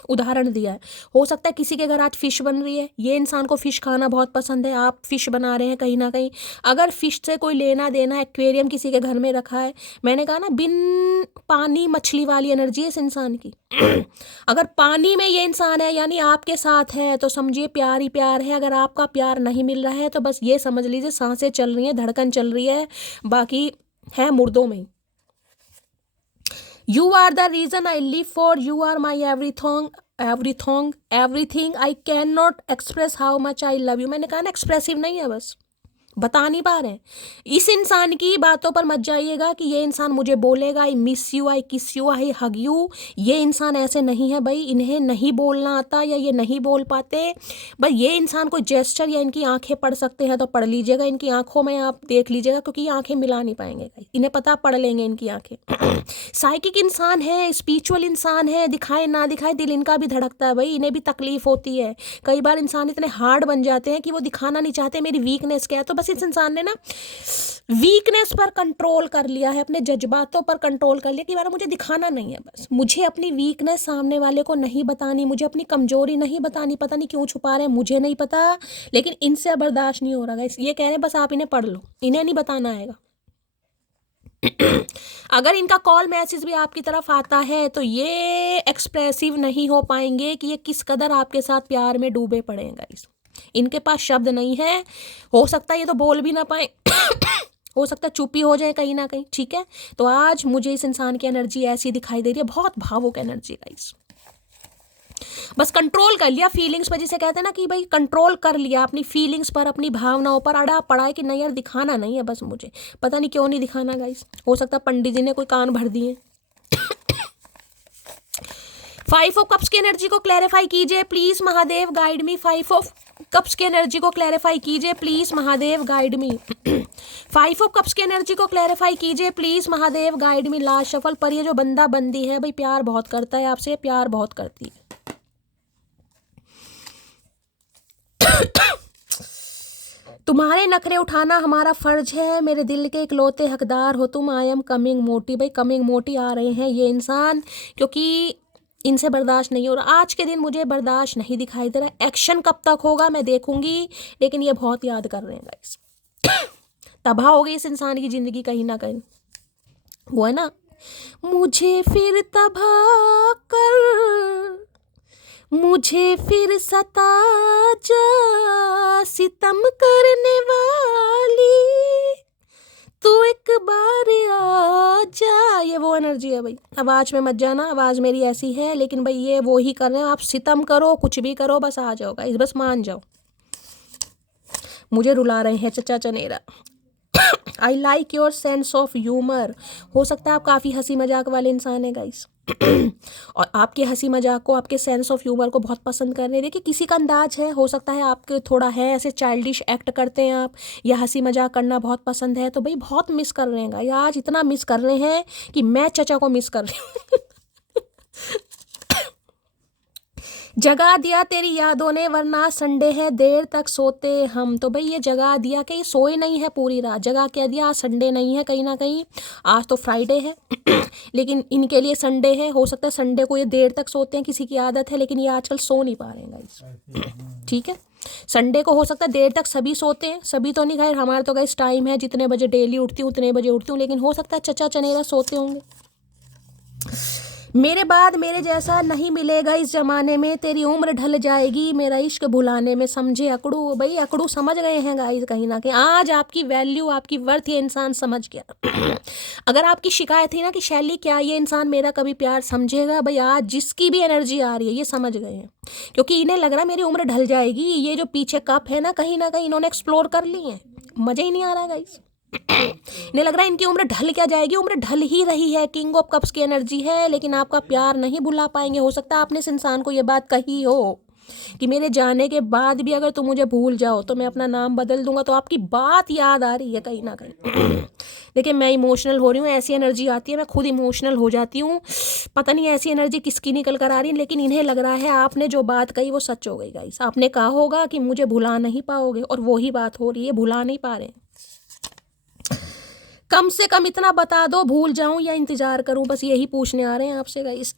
उदाहरण दिया है। हो सकता है किसी के घर आज फिश बन रही है, ये इंसान को फिश खाना बहुत पसंद है, आप फिश बना रहे हैं कहीं ना कहीं। अगर फिश से कोई लेना देना, एक्वेरियम किसी के घर में रखा है, मैंने कहा ना बिन पानी मछली वाली एनर्जी है इस इंसान की। अगर पानी में ये इंसान है यानी आपके साथ है, तो समझिए प्यार ही प्यार है। अगर आपका प्यार नहीं मिल रहा है तो बस ये समझ लीजिए सांसें चल रही हैं, धड़कन चल रही है, बाकी है मुर्दों में। You are the reason I live for, you are my everything I cannot express how much I love you। मैंने कहा ना एक्सप्रेसिव नहीं है बस, बता नहीं पा रहे हैं। इस इंसान की बातों पर मत जाइएगा कि ये इंसान मुझे बोलेगा आई मिस यू, आई किस यू, आई हग यू। ये इंसान ऐसे नहीं है भाई, इन्हें नहीं बोलना आता या ये नहीं बोल पाते भाई। ये इंसान कोई जेस्चर या इनकी आंखें पढ़ सकते हैं तो पढ़ लीजिएगा, इनकी आंखों में आप देख लीजिएगा, क्योंकि ये आंखें मिला नहीं पाएंगे गाइस, इन्हें पता पढ़ लेंगे इनकी आंखें। साइकिक इंसान है, स्पिरिचुअल इंसान है, दिखाए ना दिखाए दिल इनका भी धड़कता है भाई, इन्हें भी तकलीफ होती है। कई बार इंसान इतने हार्ड बन जाते हैं कि वो दिखाना नहीं चाहते मेरी वीकनेस क्या है। तो बस इस इंसान ने ना वीकनेस पर कंट्रोल कर लिया है, अपने जज्बातों पर कंट्रोल कर लिया कि यार मुझे दिखाना नहीं है, बस मुझे अपनी वीकनेस सामने वाले को नहीं बतानी, मुझे अपनी कमजोरी नहीं बतानी। पता नहीं क्यों छुपा रहे हैं, मुझे नहीं पता, लेकिन इनसे बर्दाश्त नहीं हो रहा गाइस। ये कह रहे हैं बस आप इन्हें पढ़ लो, इन्हें नहीं बताना आएगा। अगर इनका कॉल मैसेज भी आपकी तरफ आता है तो ये एक्सप्रेसिव नहीं हो पाएंगे कि ये किस कदर आपके साथ प्यार में डूबे पड़े हैं गाइस। इनके पास शब्द नहीं है, हो सकता है ये तो बोल भी ना पाए हो सकता है चुप ही हो जाए कहीं ना कहीं, ठीक है। तो आज मुझे इस इंसान की एनर्जी ऐसी दिखाई दे रही है, बहुत भावुक एनर्जी गाइस। बस कंट्रोल कर लिया फीलिंग्स पर, जिसे कहते हैं ना कि भाई कंट्रोल कर लिया अपनी फीलिंग्स पर, अपनी भावनाओं पर अड़ा पड़ा है कि नहीं यार दिखाना नहीं है बस मुझे, पता नहीं क्यों नहीं दिखाना गाइस। हो सकता है पंडित जी ने कोई कान भर दिए। 5 ऑफ कप्स की एनर्जी को क्लैरिफाई कीजिए please Mahadev, guide me. 5 of cups की एनर्जी को क्लैरिफाई कीजिए please Mahadev, guide me. 5 of cups की एनर्जी को क्लैरिफाई कीजिए please Mahadev, guide me. Last shuffle पर ये जो बंदा बंदी है भाई प्यार बहुत करता है आपसे, प्यार बहुत करती है। तुम्हारे नखरे उठाना हमारा फर्ज है, मेरे दिल के इकलौते हकदार हो तुम। आई एम कमिंग मोटी। भाई कमिंग मोटी आ रहे हैं ये इंसान, क्योंकि इनसे बर्दाश्त नहीं हो रहा। आज के दिन मुझे बर्दाश्त नहीं दिखाई दे रहा। एक्शन कब तक होगा मैं देखूंगी, लेकिन ये बहुत याद कर रहे हैं गाइस। तबाह हो गई इस इंसान की जिंदगी कहीं ना कहीं। वो है ना, मुझे फिर तबाह कर, मुझे फिर सता जा, सितम करने वाली तू एक बार आ जा। ये वो एनर्जी है भाई। आवाज में मत जाना, आवाज मेरी ऐसी है, लेकिन भाई ये वो ही कर रहे हैं। आप सितम करो, कुछ भी करो, बस आ जाओ गाइस, बस मान जाओ। मुझे रुला रहे हैं चचा चनेरा। I like your sense of humour. हो सकता है आप काफ़ी हंसी मजाक वाले इंसान हैं गाइस, और आपके हंसी मजाक को, आपके सेंस ऑफ ह्यूमर को बहुत पसंद कर रहे हैं। देखिए किसी का अंदाज है, हो सकता है आपके थोड़ा है ऐसे चाइल्डिश एक्ट करते हैं आप, या हंसी मजाक करना बहुत पसंद है, तो भाई बहुत मिस कर रहे हैं गाइस। आज इतना मिस कर रहे हैं कि मैं चचा को मिस कर रही हूँ। जगा दिया तेरी यादों ने, वरना संडे है देर तक सोते हम। तो भाई ये जगा दिया कि ये सोए नहीं है पूरी रात, जगा क्या दिया। आज संडे नहीं है कहीं ना कहीं, आज तो फ्राइडे है लेकिन इनके लिए संडे है। हो सकता है संडे को ये देर तक सोते हैं, किसी की आदत है, लेकिन ये आजकल सो नहीं पा रहे हैं गाइस, ठीक है। संडे को हो सकता है देर तक सभी सोते हैं, सभी तो नहीं, खैर हमारा तो गाइस टाइम है, जितने बजे डेली उठती हूँ उतने बजे उठती हूँ, लेकिन हो सकता है चचा चनेरा सोते होंगे। मेरे बाद मेरे जैसा नहीं मिलेगा इस जमाने में, तेरी उम्र ढल जाएगी मेरा इश्क भुलाने में। समझे अकड़ू, भाई अकड़ू समझ गए हैं गाइस कहीं ना कहीं। आज आपकी वैल्यू, आपकी वर्थ ये इंसान समझ गया। अगर आपकी शिकायत थी ना कि शैली क्या ये इंसान मेरा कभी प्यार समझेगा, भाई आज जिसकी भी एनर्जी आ रही है ये समझ गए हैं, क्योंकि इन्हें लग रहा है मेरी उम्र ढल जाएगी। ये जो पीछे कप है ना कहीं इन्होंने एक्सप्लोर कर ली है, मजा ही नहीं आ रहा गाइस। इन्हें लग रहा है इनकी उम्र ढल क्या जाएगी, उम्र ढल ही रही है। किंग ऑफ कप्स की एनर्जी है, लेकिन आपका प्यार नहीं भुला पाएंगे। हो सकता है आपने इस इंसान को ये बात कही हो कि मेरे जाने के बाद भी अगर तुम मुझे भूल जाओ तो मैं अपना नाम बदल दूंगा, तो आपकी बात याद आ रही है कहीं ना कहीं। देखिए मैं इमोशनल हो रही हूँ, ऐसी एनर्जी आती है मैं खुद इमोशनल हो जाती हूँ। पता नहीं ऐसी एनर्जी किसकी निकल कर आ रही है, लेकिन इन्हें लग रहा है आपने जो बात कही वो सच हो गई गाइस। आपने कहा होगा कि मुझे भुला नहीं पाओगे, और वही बात हो रही है, भुला नहीं पा रहे। कम से कम इतना बता दो, भूल जाऊं या इंतजार करूं, बस यही पूछने आ रहे हैं आपसे गाइस।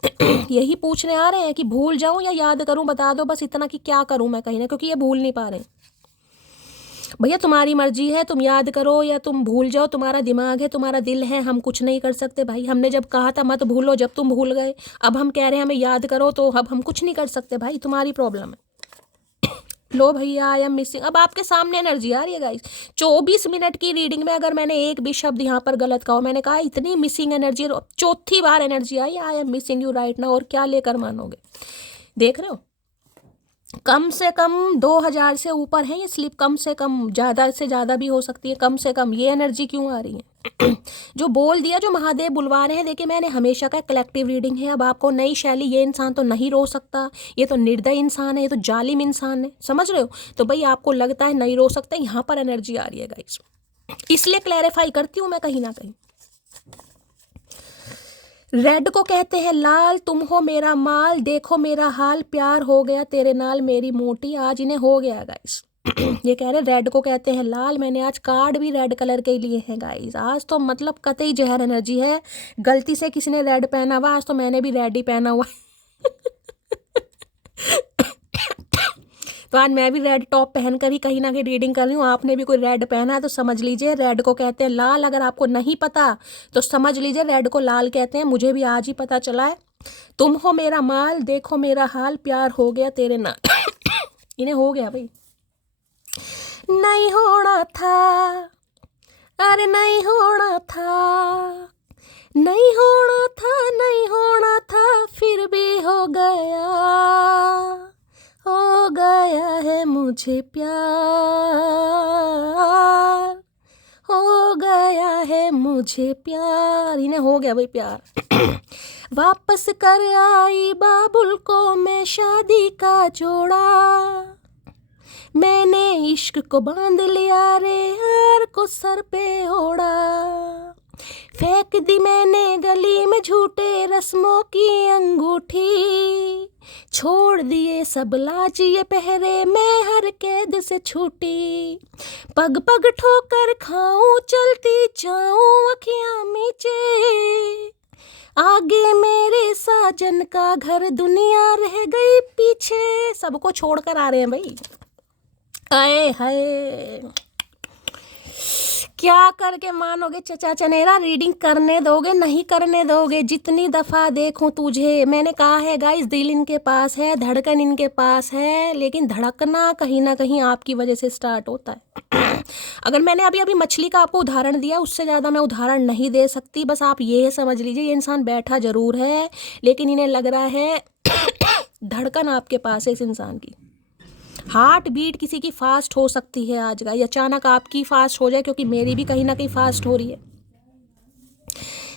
यही पूछने आ रहे हैं कि भूल जाऊं या याद करूं, बता दो बस इतना कि क्या करूं मैं कहीं ना, क्योंकि ये भूल नहीं पा रहे। भैया तुम्हारी मर्जी है, तुम याद करो या तुम भूल जाओ, तुम्हारा दिमाग है, तुम्हारा दिल है, हम कुछ नहीं कर सकते भाई। हमने जब कहा था मत भूलो, जब तुम भूल गए, अब हम कह रहे हैं हमें याद करो, तो अब हम कुछ नहीं कर सकते भाई, तुम्हारी प्रॉब्लम है। लो भैया आई एम मिसिंग। अब आपके सामने एनर्जी आ रही है गाइस। 24 मिनट की रीडिंग में अगर मैंने एक भी शब्द यहाँ पर गलत कहा, मैंने कहा इतनी मिसिंग एनर्जी, चौथी बार energy I I am missing you right now, और क्या लेकर मानोगे। देख रहे हो कम से कम 2000 से ऊपर है ये स्लिप, कम से कम, ज़्यादा से ज़्यादा भी हो सकती है, कम से कम। ये एनर्जी क्यों आ रही है? जो बोल दिया, जो महादेव बुलवा रहे हैं। देखिए मैंने हमेशा का कलेक्टिव रीडिंग है। अब आपको नई शैली, ये इंसान तो नहीं रो सकता, ये तो निर्दय इंसान है, ये तो जालिम इंसान है, समझ रहे हो? तो भाई आपको लगता है नहीं रो सकता, यहाँ पर एनर्जी आ रही है गाइस, इसलिए क्लैरिफाई करती हूँ मैं कहीं ना कहीं। रेड को कहते हैं लाल, तुम हो मेरा माल, देखो मेरा हाल, प्यार हो गया तेरे नाल मेरी मोटी। आज इन्हें हो गया गाइस। ये कह रहे रेड को कहते हैं लाल। मैंने आज कार्ड भी रेड कलर के लिए हैं गाइस। आज तो मतलब कतई जहर एनर्जी है। गलती से किसी ने रेड पहना हुआ, आज तो मैंने भी रेड ही पहना हुआ। तो आज मैं भी रेड टॉप पहनकर ही कहीं ना कहीं रीडिंग कर रही हूँ। आपने भी कोई रेड पहना है तो समझ लीजिए रेड को कहते हैं लाल। अगर आपको नहीं पता तो समझ लीजिए रेड को लाल कहते हैं। मुझे भी आज ही पता चला है। तुम हो मेरा माल, देखो मेरा हाल, प्यार हो गया तेरे नाल। इन्हें हो गया भाई। नहीं होना था, अरे नहीं होना था, नहीं होना था, नहीं होना था, फिर भी हो गया है मुझे प्यार, हो गया है मुझे प्यार। इन्हें हो गया भाई प्यार। वापस कर आई बाबुल को मैं शादी का जोड़ा, मैंने इश्क को बांध लिया रे यार को सर पे ओढ़ा, फेंक दी मैंने गली में झूठे रस्मों की अंगूठी, छोड़ दिए सब लाज ये पहरे मैं हर कैद से छूटी, पग पग ठोकर खाऊं चलती जाऊं अखियां मीचे, आगे मेरे साजन का घर दुनिया रह गई पीछे। सबको छोड़कर आ रहे हैं भाई। आए हाय, क्या करके मानोगे चचा चनेरा? रीडिंग करने दोगे, नहीं करने दोगे? जितनी दफ़ा देखूं तुझे, मैंने कहा है गाइस, दिल इनके पास है, धड़कन इनके पास है, लेकिन धड़कना कहीं ना कहीं आपकी वजह से स्टार्ट होता है। अगर मैंने अभी अभी मछली का आपको उदाहरण दिया, उससे ज़्यादा मैं उदाहरण नहीं दे सकती। बस आप ये समझ लीजिए ये इंसान बैठा ज़रूर है, लेकिन इन्हें लग रहा है धड़कन आपके पास है इस इंसान की। हार्ट बीट किसी की फास्ट हो सकती है आज का, या अचानक आपकी फास्ट हो जाए, क्योंकि मेरी भी कहीं ना कहीं फास्ट हो रही है।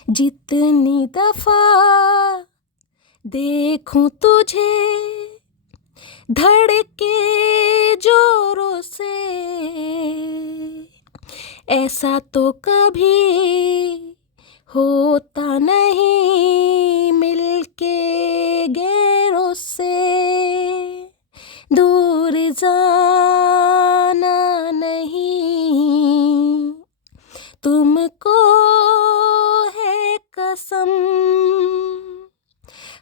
जितनी दफा देखूं तुझे धड़के जोरों से, ऐसा तो कभी होता नहीं मिलके गैरों से, दूर जाना नहीं तुमको है कसम,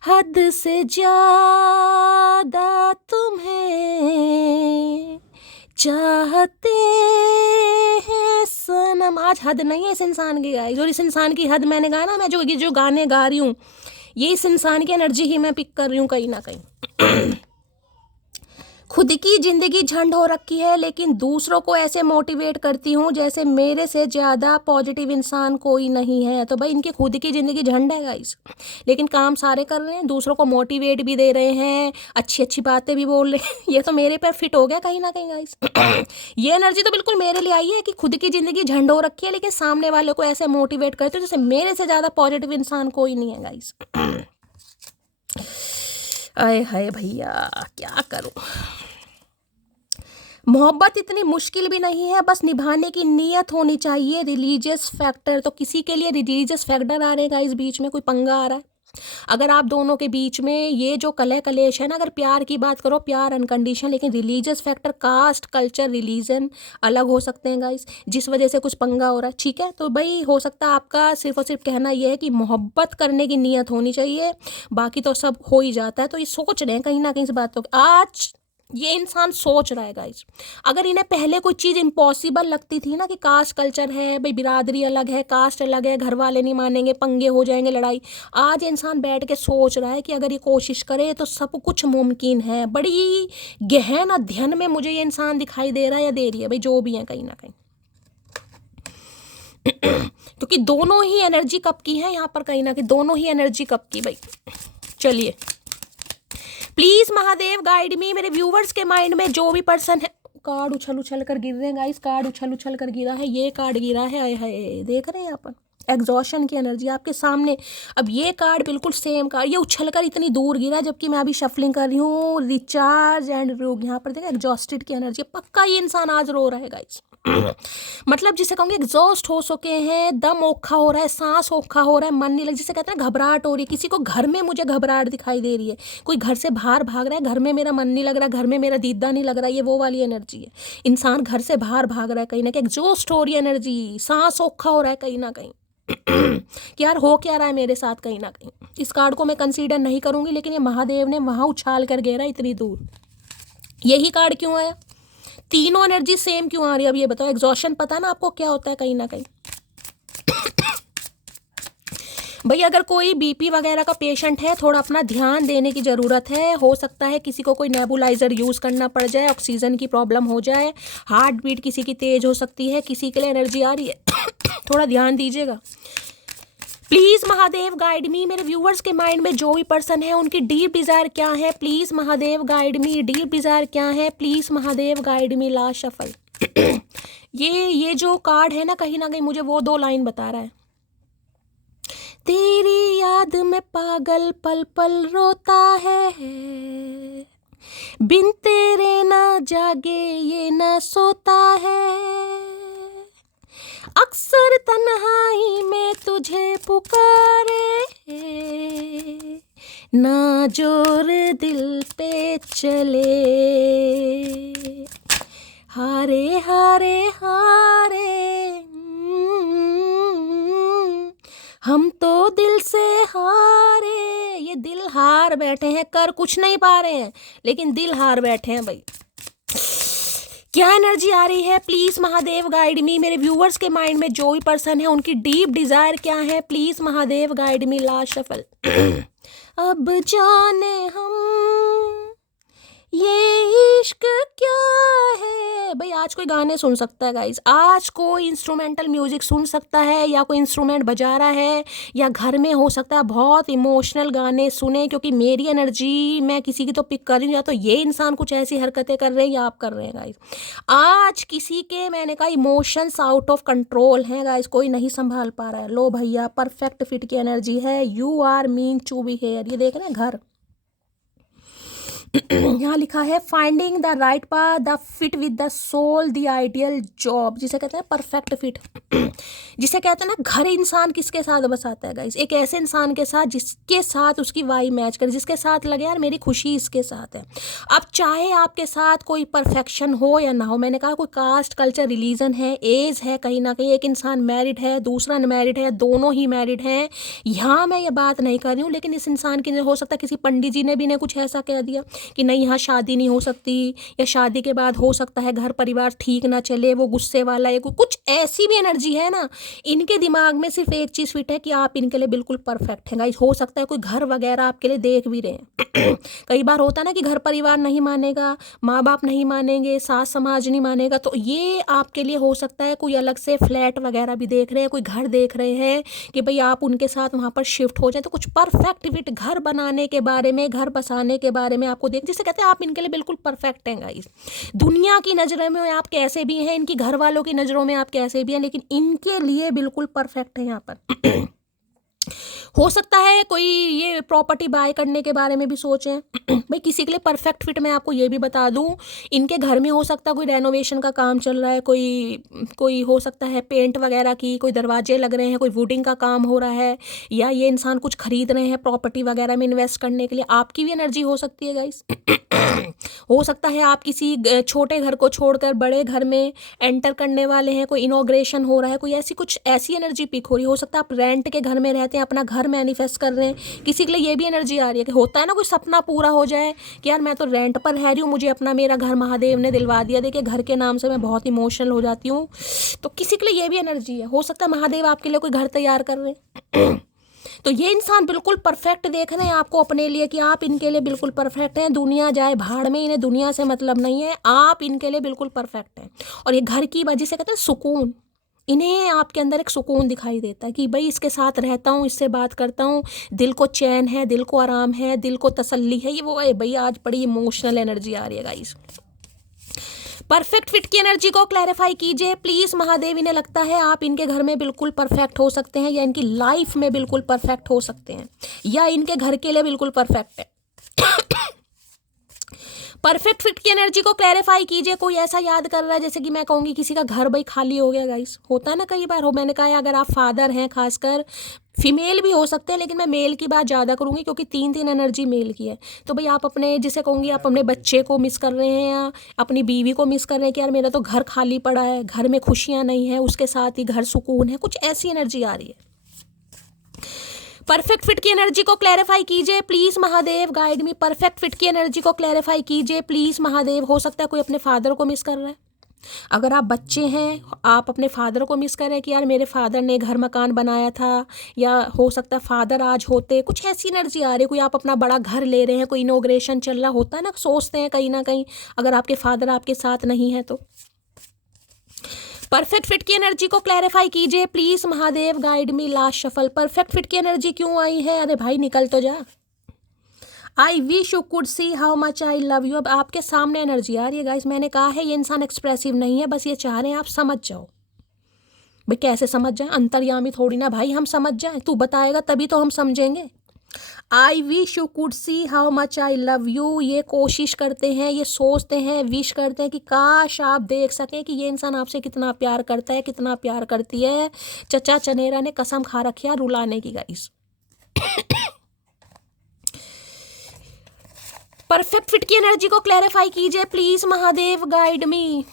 हद से ज्यादा तुम्हें चाहते हैं सनम। आज हद नहीं है इस इंसान की गाइस, और इस इंसान की हद मैंने कहा ना, मैं जो गाने गा रही हूँ ये इस इंसान की एनर्जी ही मैं पिक कर रही हूँ कहीं ना कहीं। खुद की ज़िंदगी झंड हो रखी है, लेकिन दूसरों को ऐसे मोटिवेट करती हूँ जैसे मेरे से ज़्यादा पॉजिटिव इंसान कोई नहीं है। तो भाई इनकी खुद की ज़िंदगी झंड है गाइस, लेकिन काम सारे कर रहे हैं, दूसरों को मोटिवेट भी दे रहे हैं, अच्छी अच्छी बातें भी बोल रहे हैं। ये तो मेरे पर फिट हो गया कहीं ना कहीं गाइस। ये एनर्जी तो बिल्कुल मेरे लिए आई है कि खुद की ज़िंदगी झंड हो रखी है, लेकिन सामने वाले को ऐसे मोटिवेट करते हो जैसे मेरे से ज़्यादा पॉजिटिव इंसान कोई नहीं है गाइस। आए हाय भैया, क्या करूं। मोहब्बत इतनी मुश्किल भी नहीं है, बस निभाने की नीयत होनी चाहिए। रिलीजियस फैक्टर, तो किसी के लिए रिलीजियस फैक्टर आ रहेगा इस बीच में, कोई पंगा आ रहा है। अगर आप दोनों के बीच में ये जो कलह कलेश है ना, अगर प्यार की बात करो, प्यार अनकंडीशन, लेकिन religious factor, caste, culture, religion अलग हो सकते हैं गाइस, जिस वजह से कुछ पंगा हो रहा है। ठीक है, तो भाई हो सकता है आपका सिर्फ और सिर्फ कहना यह है कि मोहब्बत करने की नीयत होनी चाहिए, बाकी तो सब हो ही जाता है। तो ये सोच रहे हैं कहीं ना कहीं इस बात को, आज ये इंसान सोच रहा है गाइस। अगर इन्हें पहले कोई चीज़ इम्पॉसिबल लगती थी ना, कि कास्ट कल्चर है भाई, बिरादरी अलग है, कास्ट अलग है, घर वाले नहीं मानेंगे, पंगे हो जाएंगे, लड़ाई, आज इंसान बैठ के सोच रहा है कि अगर ये कोशिश करे तो सब कुछ मुमकिन है। बड़ी गहन अध्ययन में मुझे ये इंसान दिखाई दे रहा है, या दे रही है भाई, जो भी है कहीं ना कहीं। क्योंकि दोनों ही एनर्जी कप की है यहाँ पर, कहीं ना कहीं दोनों ही एनर्जी कप की भाई। चलिए, प्लीज महादेव गाइड मी। मेरे व्यूवर्स के माइंड में जो भी पर्सन है, कार्ड उछल उछल कर गिर रहे हैं गाइस, कार्ड उछल उछल कर गिरा है, ये कार्ड गिरा है, आए हाय देख रहे हैं यहाँ पर एग्जॉशन की एनर्जी आपके सामने। अब ये कार्ड बिल्कुल सेम कार्ड, ये उछल कर इतनी दूर गिरा, जबकि मैं अभी शफलिंग कर रही हूँ। रिचार्ज एंड यहाँ पर देखा एग्जॉस्टेड की एनर्जी, पक्का ये इंसान आज रो रहा है गाइस। मतलब जिसे कहूँगी एग्जॉस्ट हो सके हैं, दम औखा हो रहा है, सांस औखा हो रहा है, मन नहीं लग, जिसे कहते हैं घबराहट हो रही है। किसी को घर में मुझे घबराहट दिखाई दे रही है, कोई घर से बाहर भाग रहा है, घर में मेरा मन नहीं लग रहा, घर में मेरा दीदा नहीं लग रहा, ये वो वाली एनर्जी है। इंसान घर से बाहर भाग रहा है, कहीं ना कहीं एग्जॉस्ट हो रही है एनर्जी, सांस औखा हो रहा है कहीं ना कहीं कि यार हो क्या रहा है मेरे साथ कहीं ना कहीं। इस कार्ड को मैं कंसीडर नहीं करूंगी, लेकिन ये महादेव ने वहां उछाल कर गिरा इतनी दूर। यही कार्ड क्यों आया? तीनों एनर्जी सेम क्यों आ रही है? अब ये बताओ। एग्जॉशन पता है ना आपको क्या होता है कहीं ना कहीं। भाई अगर कोई बीपी वगैरह का पेशेंट है, थोड़ा अपना ध्यान देने की ज़रूरत है। हो सकता है किसी को कोई नेबुलाइजर यूज़ करना पड़ जाए, ऑक्सीजन की प्रॉब्लम हो जाए, हार्ट बीट किसी की तेज हो सकती है, किसी के लिए एनर्जी आ रही है थोड़ा ध्यान दीजिएगा प्लीज़ महादेव गाइड मी। मेरे व्यूवर्स के माइंड में जो भी पर्सन है, उनकी डीप डिज़ायर क्या है, please Mahadev guide me. Deep desire क्या है, please Mahadev guide me. Last shuffle ये जो कार्ड है ना, कहीं ना कहीं मुझे वो 2 लाइन बता रहा है। तेरी याद में पागल पल पल रोता है, बिन तेरे ना जागे ये ना सोता है, अक्सर तन्हाई में तुझे पुकारे, ना जोर दिल पे चले, हारे हारे हारे हम तो दिल से हारे। ये दिल हार बैठे हैं, कर कुछ नहीं पा रहे हैं, लेकिन दिल हार बैठे हैं भाई। क्या एनर्जी आ रही है, प्लीज महादेव गाइड मी। मेरे व्यूवर्स के माइंड में जो भी पर्सन है, उनकी डीप डिजायर क्या है, please Mahadev guide me. Last shuffle अब जाने हम ये इश्क क्या है। भाई आज कोई गाने सुन सकता है गाइस, आज कोई इंस्ट्रूमेंटल म्यूजिक सुन सकता है, या कोई इंस्ट्रूमेंट बजा रहा है, या घर में हो सकता है बहुत इमोशनल गाने सुने, क्योंकि मेरी एनर्जी मैं किसी की तो पिक कर रही हूँ, या तो ये इंसान कुछ ऐसी हरकतें कर रहे हैं या आप कर रहे हैं गाइस। आज किसी के, मैंने कहा, इमोशंस आउट ऑफ कंट्रोल हैं गाइस, कोई नहीं संभाल पा रहा है। लो भैया परफेक्ट फिट की एनर्जी है, you are meant to be here. ये देख रहे हैं घर यहाँ लिखा है finding the right path, the fit with the soul, the ideal job, जिसे कहते हैं परफेक्ट फिट। जिसे कहते हैं ना, घर इंसान किसके साथ बसाता है गाइस? एक ऐसे इंसान के साथ जिसके साथ उसकी वाइब मैच करे, जिसके साथ लगे यार मेरी खुशी इसके साथ है। अब चाहे आपके साथ कोई परफेक्शन हो या ना हो, मैंने कहा कोई कास्ट कल्चर रिलीजन है, एज है, कहीं ना कहीं एक इंसान मैरिड है, दूसरा अनमैरिड है, दोनों ही मैरिड हैं, यहाँ मैं ये बात नहीं कर रही हूँ। लेकिन इस इंसान की, हो सकता है किसी पंडित जी ने भी कुछ ऐसा कह दिया कि नहीं यहाँ शादी नहीं हो सकती, या शादी के बाद हो सकता है घर परिवार ठीक ना चले, वो गुस्से वाला है, कुछ ऐसी भी एनर्जी है ना। इनके दिमाग में सिर्फ एक चीज़ फिट है कि आप इनके लिए बिल्कुल परफेक्ट हैं गाइस। हो सकता है कोई घर वगैरह आपके लिए देख भी रहे हैं कई बार होता है ना कि घर परिवार नहीं मानेगा, माँ बाप नहीं मानेंगे, सास समाज नहीं मानेगा, तो ये आपके लिए हो सकता है कोई अलग से फ्लैट वगैरह भी देख रहे हैं, कोई घर देख रहे हैं कि भाई आप उनके साथ वहाँ पर शिफ्ट हो जाए। तो कुछ परफेक्ट फिट घर बनाने के बारे में, घर बसाने के बारे में आपको देख, जिसे कहते हैं आप इनके लिए बिल्कुल परफेक्ट हैं गाइस। दुनिया की नज़रों में आप कैसे भी हैं, इनकी घर वालों की नज़रों में आप कैसे भी हैं, लेकिन इनके लिए बिल्कुल परफेक्ट है यहाँ पर। हो सकता है कोई ये प्रॉपर्टी बाय करने के बारे में भी सोचें भाई किसी के लिए परफेक्ट फिट। मैं आपको ये भी बता दूं, इनके घर में हो सकता है कोई रेनोवेशन का काम चल रहा है, कोई हो सकता है पेंट वगैरह की, कोई दरवाजे लग रहे हैं, कोई वुडिंग का काम हो रहा है, या ये इंसान कुछ खरीद रहे हैं प्रॉपर्टी वगैरह में इन्वेस्ट करने के लिए। आपकी भी एनर्जी हो सकती है गाइस। हो सकता है आप किसी छोटे घर को छोड़कर बड़े घर में एंटर करने वाले हैं, कोई इनॉग्रेशन हो रहा है, कोई ऐसी एनर्जी पिक हो रही है। हो सकता है आप रेंट के घर में रहते हैं, अपना घर मैनिफेस्ट कर रहे हैं। किसी के लिए ये भी एनर्जी आ रही है कि होता है ना कोई सपना पूरा हो जाए कि यार मैं तो रेंट पर रह रही हूँ, मुझे अपना मेरा घर महादेव ने दिलवा दिया। देखिए घर के नाम से मैं बहुत इमोशनल हो जाती हूँ, तो किसी के लिए ये भी एनर्जी है। हो सकता है महादेव आपके लिए कोई घर तैयार कर रहे हैं। तो ये इंसान बिल्कुल परफेक्ट देख रहे हैं आपको अपने लिए कि आप इनके लिए बिल्कुल परफेक्ट हैं। दुनिया जाए भाड़ में, इन्हें दुनिया से मतलब नहीं है, आप इनके लिए बिल्कुल परफेक्ट हैं। और ये घर की वजह से कहते हैं सुकून, इन्हें आपके अंदर एक सुकून दिखाई देता है कि भाई इसके साथ रहता हूँ, इससे बात करता हूँ, दिल को चैन है, दिल को आराम है, दिल को तसल्ली है। ये वो है भाई, आज बड़ी इमोशनल एनर्जी आ रही है गाइस। परफेक्ट फिट की एनर्जी को क्लैरिफाई कीजिए प्लीज महादेव। इन्हें लगता है आप इनके घर में बिल्कुल परफेक्ट हो सकते हैं, या इनकी लाइफ में बिल्कुल परफेक्ट हो सकते हैं, या इनके घर के लिए बिल्कुल परफेक्ट है। परफेक्ट फिट की एनर्जी को क्लैरिफाई कीजिए। कोई ऐसा याद कर रहा है, जैसे कि मैं कहूँगी किसी का घर भाई खाली हो गया गाइस, होता है ना कई बार। हो मैंने कहा है अगर आप फादर हैं, खासकर फीमेल भी हो सकते हैं, लेकिन मैं मेल की बात ज़्यादा करूँगी क्योंकि 3 एनर्जी मेल की है। तो भाई आप अपने, जिसे कहूँगी आप अपने बच्चे को मिस कर रहे हैं, या अपनी बीवी को मिस कर रहे हैं कि यार मेरा तो घर खाली पड़ा है, घर में खुशियाँ नहीं है, उसके साथ ही घर सुकून है, कुछ ऐसी एनर्जी आ रही है। परफेक्ट फिट की एनर्जी को क्लैरिफाई कीजिए please Mahadev, guide me. Perfect fit की एनर्जी को क्लैरिफाई कीजिए प्लीज महादेव। हो सकता है कोई अपने फादर को मिस कर रहा है। अगर आप बच्चे हैं, आप अपने फादर को मिस कर रहे हैं कि यार मेरे फादर ने घर मकान बनाया था, या हो सकता है फादर आज होते, कुछ ऐसी एनर्जी आ रही है। कोई आप अपना बड़ा घर ले रहे हैं, कोई इनॉग्रेशन चल रहा होता है ना, सोचते हैं कहीं ना कहीं अगर आपके फादर आपके साथ नहीं है तो। परफेक्ट फिट की एनर्जी को क्लैरिफाई कीजिए please Mahadev, guide me. Last shuffle. Perfect fit की एनर्जी क्यों आई है? अरे भाई निकल तो जा। I wish you could see how much I love you. अब आपके सामने एनर्जी आ रही है गाइस। मैंने कहा है ये इंसान एक्सप्रेसिव नहीं है, बस ये चाह रहे हैं आप समझ जाओ। भाई कैसे समझ जाए? अंतर्यामी थोड़ी ना भाई हम समझ जाए, तू बताएगा तभी तो हम समझेंगे। I wish you could see how much I love you. ये कोशिश करते हैं, ये सोचते हैं, विश करते हैं कि काश आप देख सकें कि ये इंसान आपसे कितना प्यार करता है, कितना प्यार करती है। चचा चनेरा ने कसम खा रखी है रुलाने की गाइस। परफेक्ट फिट की एनर्जी को क्लैरिफाई कीजिए please Mahadev, guide me.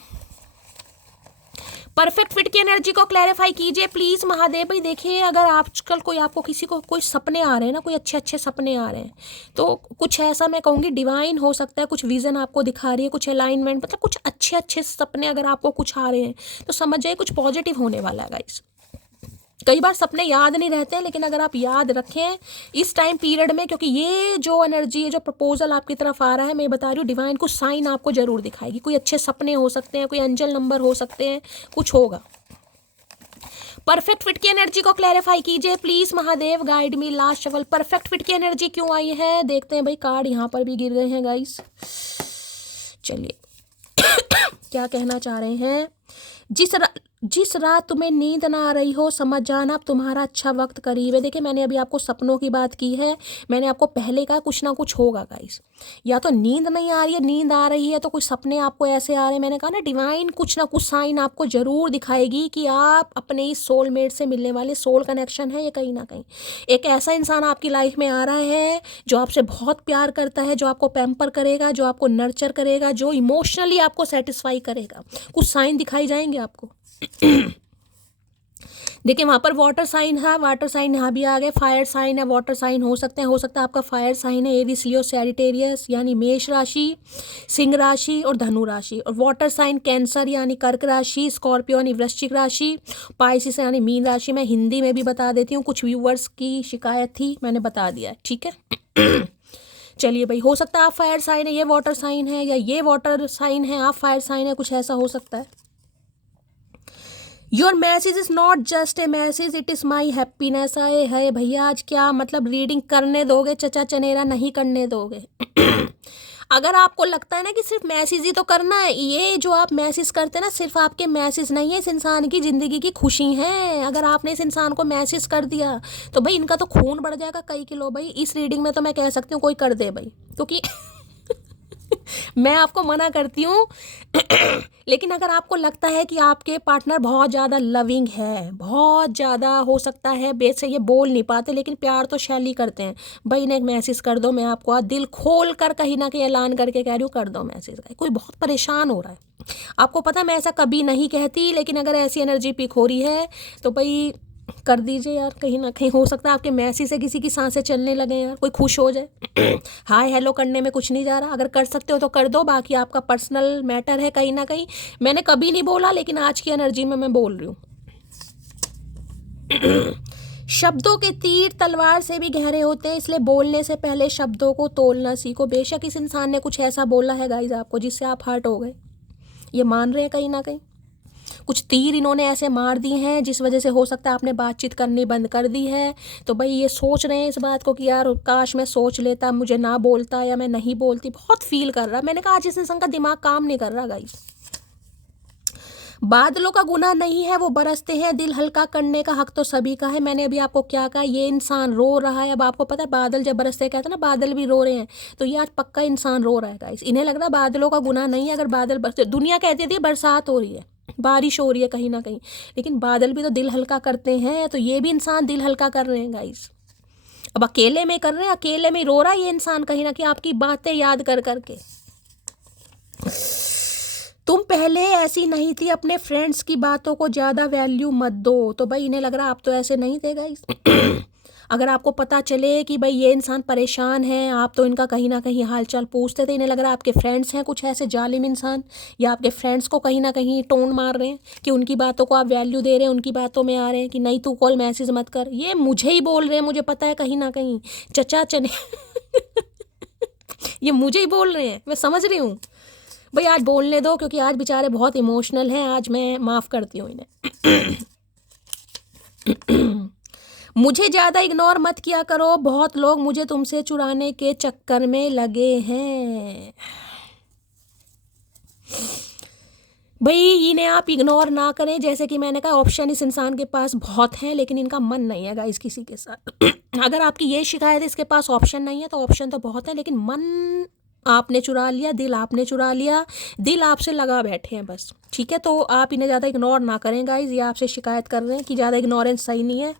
Perfect fit की एनर्जी को क्लैरिफाई कीजिए प्लीज महादेव। भाई देखिए, अगर आजकल कोई आपको किसी को कोई सपने आ रहे हैं ना, कोई अच्छे अच्छे सपने आ रहे हैं, तो कुछ ऐसा मैं कहूँगी डिवाइन हो सकता है, कुछ विजन आपको दिखा रही है, कुछ अलाइनमेंट, मतलब कुछ अच्छे अच्छे सपने अगर आपको कुछ आ रहे हैं तो समझ जाइए कुछ पॉजिटिव होने वाला है गाइस। कई बार सपने याद नहीं रहते हैं, लेकिन अगर आप याद रखें इस टाइम पीरियड में, क्योंकि ये जो एनर्जी है, जो प्रपोजल आपकी तरफ आ रहा है, मैं बता रही हूँ डिवाइन कुछ साइन आपको जरूर दिखाएगी। कोई अच्छे सपने हो सकते हैं, कोई एंजल नंबर हो सकते हैं, कुछ होगा। परफेक्ट फिट की एनर्जी को क्लैरिफाई कीजिए please Mahadev, guide me. Last shuffle. Perfect fit की एनर्जी क्यों आई है देखते हैं भाई। कार्ड यहाँ पर भी गिर गए हैं गाइस। चलिए क्या कहना चाह रहे हैं। जिस रात तुम्हें नींद ना आ रही हो, समझ जाना अब तुम्हारा अच्छा वक्त करीब है। देखिए मैंने अभी आपको सपनों की बात की है, मैंने आपको पहले कहा कुछ ना कुछ होगा गाइस। या तो नींद नहीं आ रही है, नींद आ रही है तो कुछ सपने आपको ऐसे आ रहे हैं। मैंने कहा ना डिवाइन कुछ ना कुछ साइन आपको जरूर दिखाएगी कि आप अपने इस सोलमेट से मिलने वाले, सोल कनेक्शन है ये कहीं ना कहीं। एक ऐसा इंसान आपकी लाइफ में आ रहा है जो आपसे बहुत प्यार करता है, जो आपको पैम्पर करेगा, जो आपको नर्चर करेगा, जो इमोशनली आपको सेटिस्फाई करेगा। कुछ साइन दिखाई जाएंगे आपको। देखिए वहां पर वाटर साइन है, वाटर साइन यहाँ भी आ गए। फायर साइन है, वाटर साइन हो सकते हैं, हो सकता है आपका फायर साइन है एरीज, लियो, सैजिटेरियस यानी मेष राशि, सिंह राशि और धनु राशि। और वाटर साइन कैंसर यानी कर्क राशि, स्कॉर्पियो यानी वृश्चिक राशि, पाइसिस यानी मीन राशि। मैं हिंदी में भी बता देती हूँ, कुछ व्यूअर्स की शिकायत थी, मैंने बता दिया है, ठीक है। चलिए भाई, हो सकता है आप फायर साइन है, ये वाटर साइन है, या ये वाटर साइन है, आप फायर साइन है, कुछ ऐसा हो सकता है। Your message is not just a message, it is my happiness. आए है भैया, आज क्या मतलब रीडिंग करने दोगे चचा चनेरा, नहीं करने दोगे। अगर आपको लगता है ना कि सिर्फ मैसेज ही तो करना है, ये जो आप मैसेज करते हैं ना, सिर्फ आपके मैसेज नहीं है, इस इंसान की ज़िंदगी की खुशी है। अगर आपने इस इंसान को मैसेज कर दिया तो भाई इनका तो खून बढ़ जाएगा कई किलो। भाई इस रीडिंग में तो मैं कह सकती हूँ कोई कर दे भाई, क्योंकि मैं आपको मना करती हूँ। लेकिन अगर आपको लगता है कि आपके पार्टनर बहुत ज़्यादा लविंग है, बहुत ज़्यादा, हो सकता है बेस से ये बोल नहीं पाते लेकिन प्यार तो शैली करते हैं, भाई इन्हें एक मैसेज कर दो। मैं आपको आज दिल खोल कर कहीं ना कहीं ऐलान करके कह रही हूँ, कर दो मैसेज। कोई बहुत परेशान हो रहा है, आपको पता मैं ऐसा कभी नहीं कहती, लेकिन अगर ऐसी एनर्जी पिक हो रही है तो भाई कर दीजिए यार। कहीं ना कहीं हो सकता है आपके मैसेज से किसी की सांसें चलने लगे यार, कोई खुश हो जाए। हाय हेलो करने में कुछ नहीं जा रहा, अगर कर सकते हो तो कर दो, बाकी आपका पर्सनल मैटर है। कहीं ना कहीं मैंने कभी नहीं बोला, लेकिन आज की एनर्जी में मैं बोल रही हूँ। शब्दों के तीर तलवार से भी गहरे होते हैं, इसलिए बोलने से पहले शब्दों को तोलना सीखो। बेशक इस इंसान ने कुछ ऐसा बोला है गाइज आपको जिससे आप हर्ट हो गए, ये मान रहे हैं कहीं ना कहीं। कुछ तीर इन्होंने ऐसे मार दिए हैं जिस वजह से हो सकता है आपने बातचीत करनी बंद कर दी है। तो भाई ये सोच रहे हैं इस बात को कि यार काश मैं सोच लेता, मुझे ना बोलता या मैं नहीं बोलती। बहुत फील कर रहा। मैंने कहा आज इस इंसान का दिमाग काम नहीं कर रहा गाइस। बादलों का गुनाह नहीं है, वो बरसते हैं, दिल हल्का करने का हक तो सभी का है। मैंने अभी आपको क्या कहा, ये इंसान रो रहा है। अब आपको पता है बादल जब बरसते हैं, कहते हैं ना बादल भी रो रहे हैं, तो ये आज पक्का इंसान रो रहा है गाइस। इन्हें लग रहा है बादलों का गुनाह नहीं है अगर बादल बरसते। दुनिया कहती थी बरसात हो रही है, बारिश हो रही है कहीं ना कहीं, लेकिन बादल भी तो दिल हल्का करते हैं। तो ये भी इंसान दिल हल्का कर रहे हैं गाइस। अब अकेले में कर रहे हैं, अकेले में रो रहा है ये इंसान कहीं ना कहीं आपकी बातें याद कर करके। तुम पहले ऐसी नहीं थी, अपने फ्रेंड्स की बातों को ज़्यादा वैल्यू मत दो। तो भाई इन्हें लग रहा आप तो ऐसे नहीं थे गाइस। अगर आपको पता चले कि भाई ये इंसान परेशान है, आप तो इनका कहीं ना कहीं हालचाल पूछते थे। इन्हें लग रहा आपके फ्रेंड्स हैं कुछ ऐसे जालिम इंसान, या आपके फ्रेंड्स को कहीं ना कहीं टोन मार रहे हैं कि उनकी बातों को आप वैल्यू दे रहे हैं, उनकी बातों में आ रहे हैं कि नहीं तू कॉल मैसेज मत कर। ये मुझे ही बोल रहे हैं, मुझे पता है कहीं ना कहीं चचा चने ये मुझे ही बोल रहे हैं, मैं समझ रही हूँ। भाई आज बोलने दो, क्योंकि आज बेचारे बहुत इमोशनल हैं। आज मैं माफ़ करती हूँ इन्हें। मुझे ज़्यादा इग्नोर मत किया करो, बहुत लोग मुझे तुमसे चुराने के चक्कर में लगे हैं। भाई इन्हें आप इग्नोर ना करें। जैसे कि मैंने कहा ऑप्शन इस इंसान के पास बहुत हैं, लेकिन इनका मन नहीं है गाइस किसी के साथ। अगर आपकी ये शिकायत है इसके पास ऑप्शन नहीं है, तो ऑप्शन तो बहुत है, लेकिन मन आपने चुरा लिया, दिल आपने चुरा लिया, दिल आपसे लगा बैठे हैं बस। ठीक है, तो आप इन्हें ज़्यादा इग्नोर ना करें गाइस। ये आपसे शिकायत कर रहे हैं कि ज़्यादा इग्नोरेंस सही नहीं है।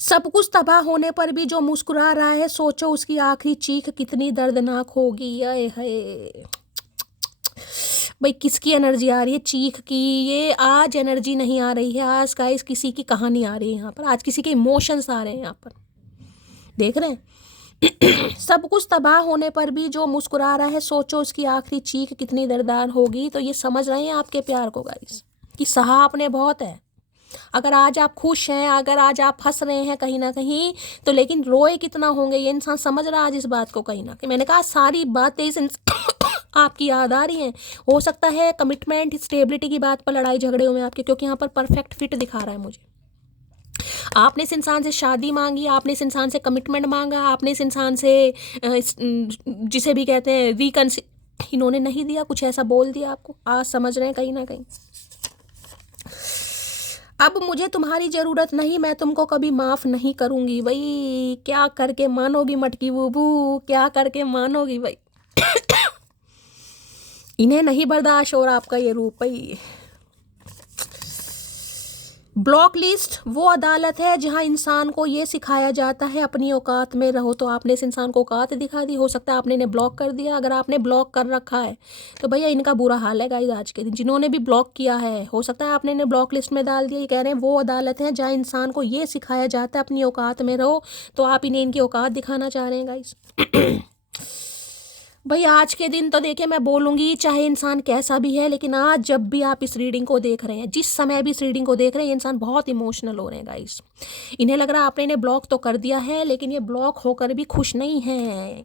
सब कुछ तबाह होने पर भी जो मुस्कुरा रहा है, सोचो उसकी आखिरी चीख कितनी दर्दनाक होगी। आए हाय भाई किसकी एनर्जी आ रही है चीख की। ये आज एनर्जी नहीं आ रही है, आज गाइस किसी की कहानी आ रही है यहाँ पर, आज किसी के इमोशंस आ रहे हैं यहाँ पर, देख रहे हैं। सब कुछ तबाह होने पर भी जो मुस्कुरा रहा है, सोचो उसकी आखिरी चीख कितनी दर्दनाक होगी। तो ये समझ रहे हैं आपके प्यार को गाइस कि सहा आपने बहुत है। अगर आज आप खुश हैं, अगर आज आप हंस रहे हैं कहीं ना कहीं, तो लेकिन रोए कितना होंगे ये इंसान समझ रहा है आज इस बात को कहीं ना कहीं। मैंने कहा सारी बातें इस आपकी याद आ रही हैं। हो सकता है कमिटमेंट स्टेबिलिटी की बात पर लड़ाई झगड़े हुए आपके, क्योंकि यहाँ पर परफेक्ट फिट दिखा रहा है मुझे। आपने इस इंसान से शादी मांगी, आपने इस इंसान से कमिटमेंट मांगा, आपने इस इंसान से जिसे भी कहते हैं इन्होंने नहीं दिया, कुछ ऐसा बोल दिया आपको। आज समझ रहे हैं कहीं ना कहीं। अब मुझे तुम्हारी ज़रूरत नहीं, मैं तुमको कभी माफ़ नहीं करूँगी। भाई क्या करके मानोगी मटकी बूबू, क्या करके मानोगी भाई। इन्हें नहीं बर्दाश्त हो रहा आपका ये रूप। भाई ब्लॉक लिस्ट वो अदालत है जहां इंसान को ये सिखाया जाता है अपनी औकात में रहो। तो आपने इस इंसान को औकात दिखा दी, हो सकता है आपने इन्हें ब्लॉक कर दिया। अगर आपने ब्लॉक कर रखा है तो भैया इनका बुरा हाल है गाइस आज के दिन। जिन्होंने भी ब्लॉक किया है, हो सकता है आपने इन्हें ब्लॉक लिस्ट में डाल दिया। ये कह रहे हैं वो अदालत है जहाँ इंसान को ये सिखाया जाता है अपनी औकात में रहो। तो आप इन्हें इनकी औकात दिखाना चाह रहे हैं गाइस। भाई आज के दिन तो देखिए मैं बोलूँगी चाहे इंसान कैसा भी है, लेकिन आज जब भी आप इस रीडिंग को देख रहे हैं, जिस समय भी इस रीडिंग को देख रहे हैं, ये इंसान बहुत इमोशनल हो रहे हैं गाइस। इन्हें लग रहा है आपने इन्हें ब्लॉक तो कर दिया है, लेकिन ये ब्लॉक होकर भी खुश नहीं है।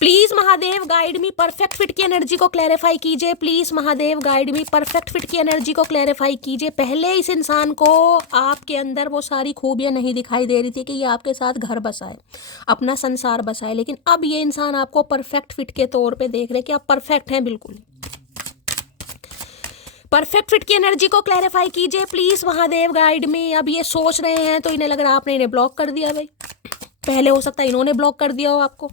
Please Mahadev guide me, perfect fit की एनर्जी को क्लैरिफाई कीजिए। Please Mahadev guide me, perfect fit की एनर्जी को क्लैरिफाई कीजिए। पहले इस इंसान को आपके अंदर वो सारी खूबियां नहीं दिखाई दे रही थी कि ये आपके साथ घर बसाए, अपना संसार बसाए, लेकिन अब ये इंसान आपको परफेक्ट फिट के तौर पे देख रहे हैं कि आप परफेक्ट हैं बिल्कुल। परफेक्ट फिट की एनर्जी को क्लैरिफाई कीजिए प्लीज़ महादेव गाइड मी। अब ये सोच रहे हैं तो इन्हें लग रहा है आपने इन्हें ब्लॉक कर दिया। भाई पहले हो सकता है इन्होंने ब्लॉक कर दिया हो आपको।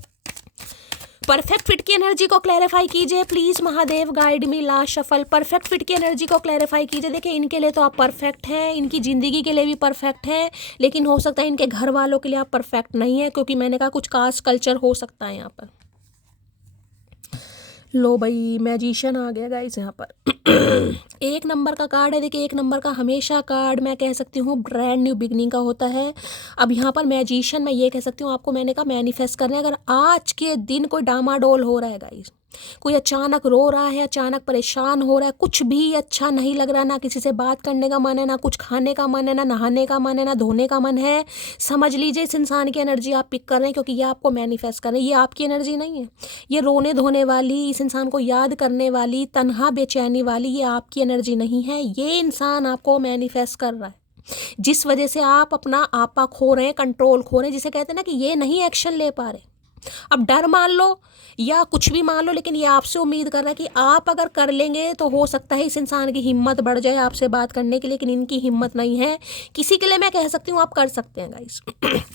परफेक्ट फिट की एनर्जी को क्लैरिफाई कीजिए please Mahadev guide me. Last shuffle, perfect fit की एनर्जी को क्लैरिफाई कीजिए। देखिए इनके लिए तो आप परफेक्ट हैं, इनकी ज़िंदगी के लिए भी परफेक्ट हैं, लेकिन हो सकता है इनके घर वालों के लिए आप परफेक्ट नहीं है, क्योंकि मैंने कहा कुछ कास्ट कल्चर हो सकता है यहाँ पर। लो भाई मैजिशियन आ गया गाइस यहाँ पर। एक नंबर का कार्ड है। देखिए एक नंबर का हमेशा कार्ड मैं कह सकती हूँ ब्रांड न्यू बिगनिंग का होता है। अब यहाँ पर मैजिशियन मैं ये कह सकती हूँ आपको, मैंने कहा मैनिफेस्ट करना है। अगर आज के दिन कोई डामाडोल हो रहा है गाइस, कोई अचानक रो रहा है, अचानक परेशान हो रहा है, कुछ भी अच्छा नहीं लग रहा, ना किसी से बात करने का मन है, ना कुछ खाने का मन है, ना नहाने का मन है, ना धोने का मन है, समझ लीजिए इस इंसान की एनर्जी आप पिक कर रहे हैं, क्योंकि ये आपको मैनिफेस्ट कर रहे हैं। ये आपकी एनर्जी नहीं है। ये रोने धोने वाली, इस इंसान को याद करने वाली, तन्हा बेचैनी वाली, ये आपकी एनर्जी नहीं है। ये इंसान आपको मैनिफेस्ट कर रहा है, जिस वजह से आप अपना आपा खो रहे हैं, कंट्रोल खो रहे हैं, जिसे कहते हैं ना कि ये नहीं एक्शन ले पा रहे। अब डर मान लो या कुछ भी मान लो, लेकिन ये आपसे उम्मीद कर रहा है कि आप अगर कर लेंगे तो हो सकता है इस इंसान की हिम्मत बढ़ जाए आपसे बात करने की, लेकिन इनकी हिम्मत नहीं है। किसी के लिए मैं कह सकती हूँ आप कर सकते हैं गाइस।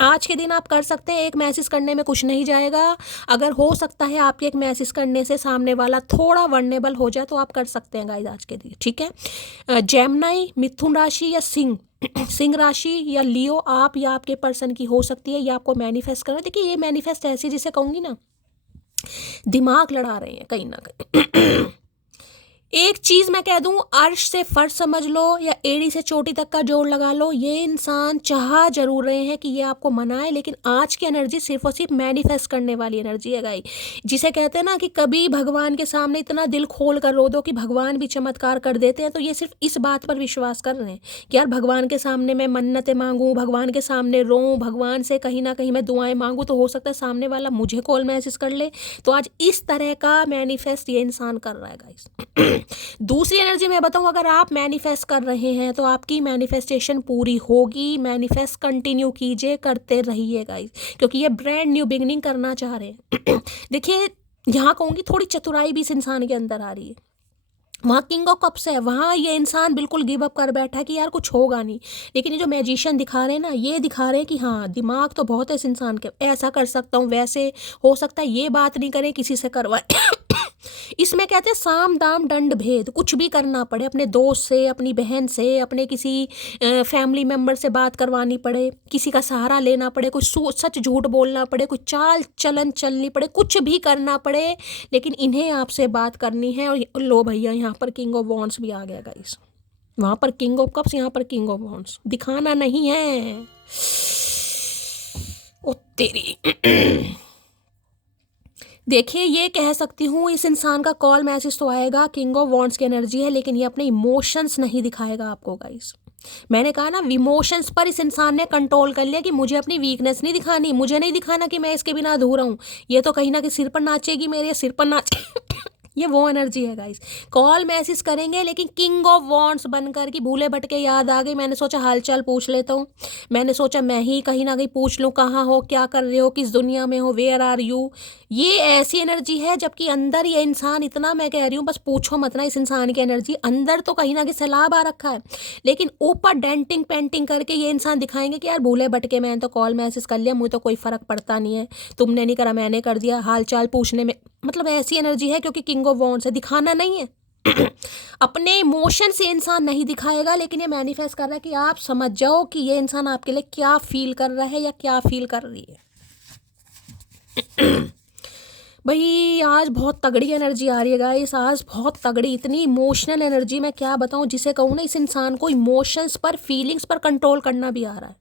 आज के दिन आप कर सकते हैं। एक मैसेज करने में कुछ नहीं जाएगा। अगर हो सकता है आपके एक मैसेज करने से सामने वाला थोड़ा वर्नेबल हो जाए तो आप कर सकते हैं गाइस आज के दिन, ठीक है। जेमिनी, मिथुन राशि या सिंह राशि या लियो, आप या आपके पर्सन की हो सकती है। ये आपको मैनिफेस्ट कर रहे हैं। देखिए ये मैनिफेस्ट ऐसी जिसे कहूँगी ना, दिमाग लड़ा रहे हैं कहीं ना कहीं। एक चीज मैं कह दूं, अर्श से फर्श समझ लो या एड़ी से चोटी तक का जोड़ लगा लो, ये इंसान चाह जरूर रहे हैं कि ये आपको मनाए, लेकिन आज की एनर्जी सिर्फ और सिर्फ मैनिफेस्ट करने वाली एनर्जी है गाई। जिसे कहते हैं ना कि कभी भगवान के सामने इतना दिल खोल कर रो दो कि भगवान भी चमत्कार कर देते हैं, तो ये सिर्फ इस बात पर विश्वास कर रहे हैं कि यार भगवान के सामने मैं मन्नतें मांगूं, भगवान के सामने रोऊं, भगवान से कहीं ना कहीं मैं दुआएं मांगूं, तो हो सकता है सामने वाला मुझे कॉल मैसेज कर ले। तो आज इस तरह का मैनिफेस्ट ये इंसान कर रहा है गाइस। दूसरी एनर्जी मैं बताऊं, अगर आप मैनिफेस्ट कर रहे हैं तो आपकी मैनिफेस्टेशन पूरी होगी। मैनिफेस्ट कंटिन्यू कीजिए, करते रहिए गाइस, क्योंकि ये ब्रांड न्यू बिगनिंग करना चाह रहे हैं। देखिए यहाँ कहूँगी थोड़ी चतुराई भी इस इंसान के अंदर आ रही है। वहाँ किंग ऑफ कप्स है, वहाँ ये इंसान बिल्कुल गिव अप कर बैठा है कि यार कुछ होगा नहीं, लेकिन ये जो मैजिशियन दिखा रहे हैं ना, ये दिखा रहे हैं कि हाँ दिमाग तो बहुत है इस इंसान के, ऐसा कर सकता हूँ, वैसे हो सकता है ये बात नहीं करे, किसी से करवाए। इसमें कहते हैं साम दाम दंड भेद, कुछ भी करना पड़े, अपने दोस्त से, अपनी बहन से, अपने किसी फैमिली मेम्बर से बात करवानी पड़े, किसी का सहारा लेना पड़े, कोई सच झूठ बोलना पड़े, कोई चाल चलन चलनी पड़े, कुछ भी करना पड़े, लेकिन इन्हें आपसे बात करनी है। और लो भैया यहाँ पर किंग ऑफ वॉन्ड्स भी आ गया गाइस, वहाँ पर किंग ऑफ कप्स, यहाँ पर किंग ऑफ वॉन्ड्स। दिखाना नहीं है ओ तेरी। देखिए ये कह सकती हूँ इस इंसान का कॉल मैसेज तो आएगा, किंग ऑफ वॉन्ड्स की एनर्जी है, लेकिन ये अपने इमोशंस नहीं दिखाएगा आपको गाइस। मैंने कहा ना, इमोशंस पर इस इंसान ने कंट्रोल कर लिया कि मुझे अपनी वीकनेस नहीं दिखानी, मुझे नहीं दिखाना कि मैं इसके बिना अधूरा हूँ। ये तो कहीं ना कहीं सिर पर नाचेगी, मेरे सिर पर नाचे। ये वो एनर्जी है गाइस। कॉल मैसेज करेंगे लेकिन किंग ऑफ वॉन्ड्स बनकर कि भूले भटके याद आ गई, मैंने सोचा हालचाल पूछ लेता हूँ, मैंने सोचा मैं ही कहीं ना कहीं पूछ लूँ कहाँ हो, क्या कर रहे हो, किस दुनिया में हो, वेयर आर यू। ये ऐसी एनर्जी है, जबकि अंदर ये इंसान, इतना मैं कह रही हूँ बस पूछो मत ना, इस इंसान की एनर्जी अंदर तो कहीं ना कहीं सैलाब आ रखा है, लेकिन ऊपर डेंटिंग पेंटिंग करके ये इंसान दिखाएंगे कि यार भूले भटके मैंने तो कॉल मैसेज कर लिया, मुझे तो कोई फर्क पड़ता नहीं है, तुमने नहीं करा मैंने कर दिया, हाल चाल पूछने में, मतलब ऐसी एनर्जी है। क्योंकि किंग ऑफ वॉन्ड्स है, दिखाना नहीं है। अपने इमोशन से इंसान नहीं दिखाएगा, लेकिन ये मैनिफेस्ट कर रहा है कि आप समझ जाओ कि ये इंसान आपके लिए क्या फील कर रहा है या क्या फील कर रही है। भाई आज बहुत तगड़ी एनर्जी आ रही है गाइस, आज बहुत तगड़ी, इतनी इमोशनल एनर्जी मैं क्या बताऊं, जिसे कहूँ ना इस इंसान को इमोशंस पर, फीलिंग्स पर कंट्रोल करना भी आ रहा है।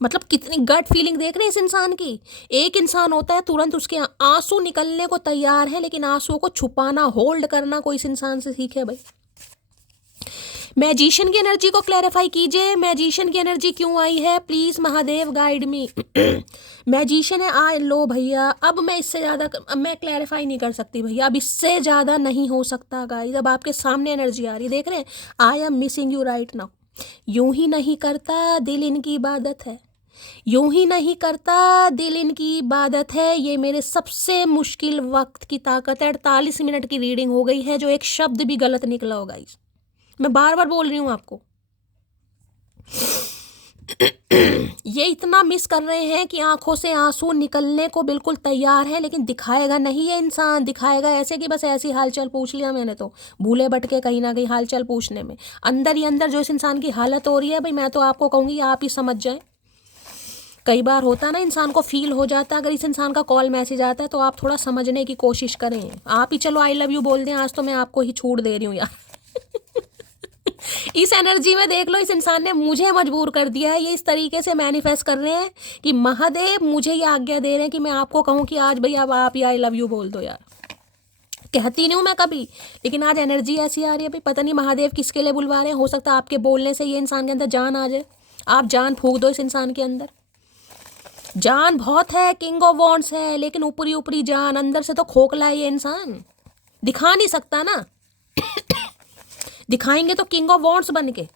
मतलब कितनी गट फीलिंग देख रहे हैं इस इंसान की। एक इंसान होता है तुरंत उसके आंसू निकलने को तैयार है, लेकिन आंसुओं को छुपाना, होल्ड करना कोई इस इंसान से सीखे भाई। मैजिशियन की एनर्जी को क्लैरिफाई कीजिए, मैजिशियन की एनर्जी क्यों आई है, please Mahadev guide me. Magician है, आ लो भैया, अब मैं इससे ज़्यादा मैं क्लैरिफाई नहीं कर सकती भैया, अब इससे ज़्यादा नहीं हो सकता गाइस। अब आपके सामने एनर्जी आ रही है, देख रहे हैं, आई am missing you right now. यूं ही नहीं करता दिल इनकी इबादत है, यूं ही नहीं करता दिल इनकी इबादत है, ये मेरे सबसे मुश्किल वक्त की ताकत है। 48 मिनट की रीडिंग हो गई है, जो एक शब्द भी गलत निकला होगा गाइस, मैं बार बार बोल रही हूँ आपको। ये इतना मिस कर रहे हैं कि आंखों से आंसू निकलने को बिल्कुल तैयार है, लेकिन दिखाएगा नहीं ये इंसान, दिखाएगा ऐसे कि बस ऐसी हालचाल पूछ लिया मैंने, तो भूले भटके कहीं ना कहीं हालचाल पूछने में, अंदर ही अंदर जो इस इंसान की हालत हो रही है भाई, मैं तो आपको कहूँगी आप ही समझ जाएं। कई बार होता है ना, इंसान को फील हो जाता है, अगर इस इंसान का कॉल मैसेज आता है तो आप थोड़ा समझने की कोशिश करें। आप ही चलो आई लव यू बोल दें, आज तो मैं आपको ही छूट दे रही हूँ यार। इस एनर्जी में देख लो, इस इंसान ने मुझे मजबूर कर दिया है। ये इस तरीके से मैनिफेस्ट कर रहे हैं कि महादेव मुझे ये आज्ञा दे रहे हैं कि मैं आपको कहूँ कि आज भाई अब आप ही आई लव यू बोल दो यार। कहती नहीं हूँ मैं कभी, लेकिन आज एनर्जी ऐसी आ रही है भाई, पता नहीं महादेव किसके लिए बुलवा रहे हैं। हो सकता है आपके बोलने से ये इंसान के अंदर जान आ जाए, आप जान फूंक दो इस इंसान के अंदर। जान बहुत है, किंग ऑफ वॉन्ड्स है, लेकिन ऊपरी ऊपरी जान, अंदर से तो खोखला है ये इंसान, दिखा नहीं सकता ना। दिखाएंगे तो किंग ऑफ वॉन्ड्स बन के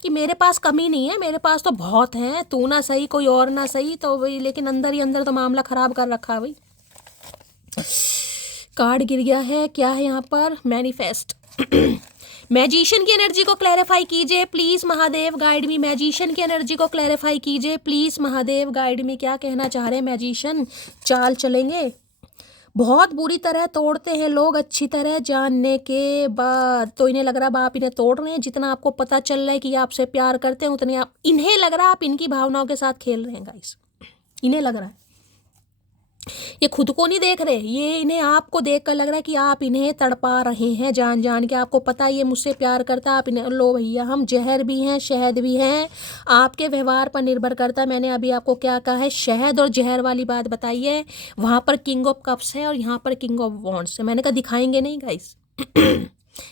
कि मेरे पास कमी नहीं है, मेरे पास तो बहुत है, तू ना सही कोई और ना सही, तो भाई लेकिन अंदर ही अंदर तो मामला खराब कर रखा है भाई। कार्ड गिर गया है, क्या है यहाँ पर, मैनिफेस्ट। मैजिशियन की एनर्जी को क्लैरिफाई कीजिए please Mahadev, guide me. Magician की एनर्जी को क्लैरिफाई कीजिए प्लीज महादेव, गाइड मी। क्या कहना चाह रहे हैं मैजिशियन? चाल चलेंगे, बहुत बुरी तरह तोड़ते हैं लोग अच्छी तरह जानने के बाद। तो इन्हें लग रहा है आप इन्हें तोड़ रहे हैं, जितना आपको पता चल रहा है कि ये आपसे प्यार करते हैं उतने आप, इन्हें लग रहा है आप इनकी भावनाओं के साथ खेल रहे हैं गाइस। इन्हें लग रहा है, ये खुद को नहीं देख रहे, ये इन्हें आपको देख कर लग रहा है कि आप इन्हें तड़पा रहे हैं जान जान के। आपको पता है ये मुझसे प्यार करता है, आप इन्हें, लो भैया हम जहर भी हैं शहद भी हैं, आपके व्यवहार पर निर्भर करता है। मैंने अभी आपको क्या कहा है, शहद और जहर वाली बात बताई है। वहाँ पर किंग ऑफ कप्स है और यहाँ पर किंग ऑफ वॉन्ड्स है। मैंने कहा दिखाएंगे नहीं गाइस।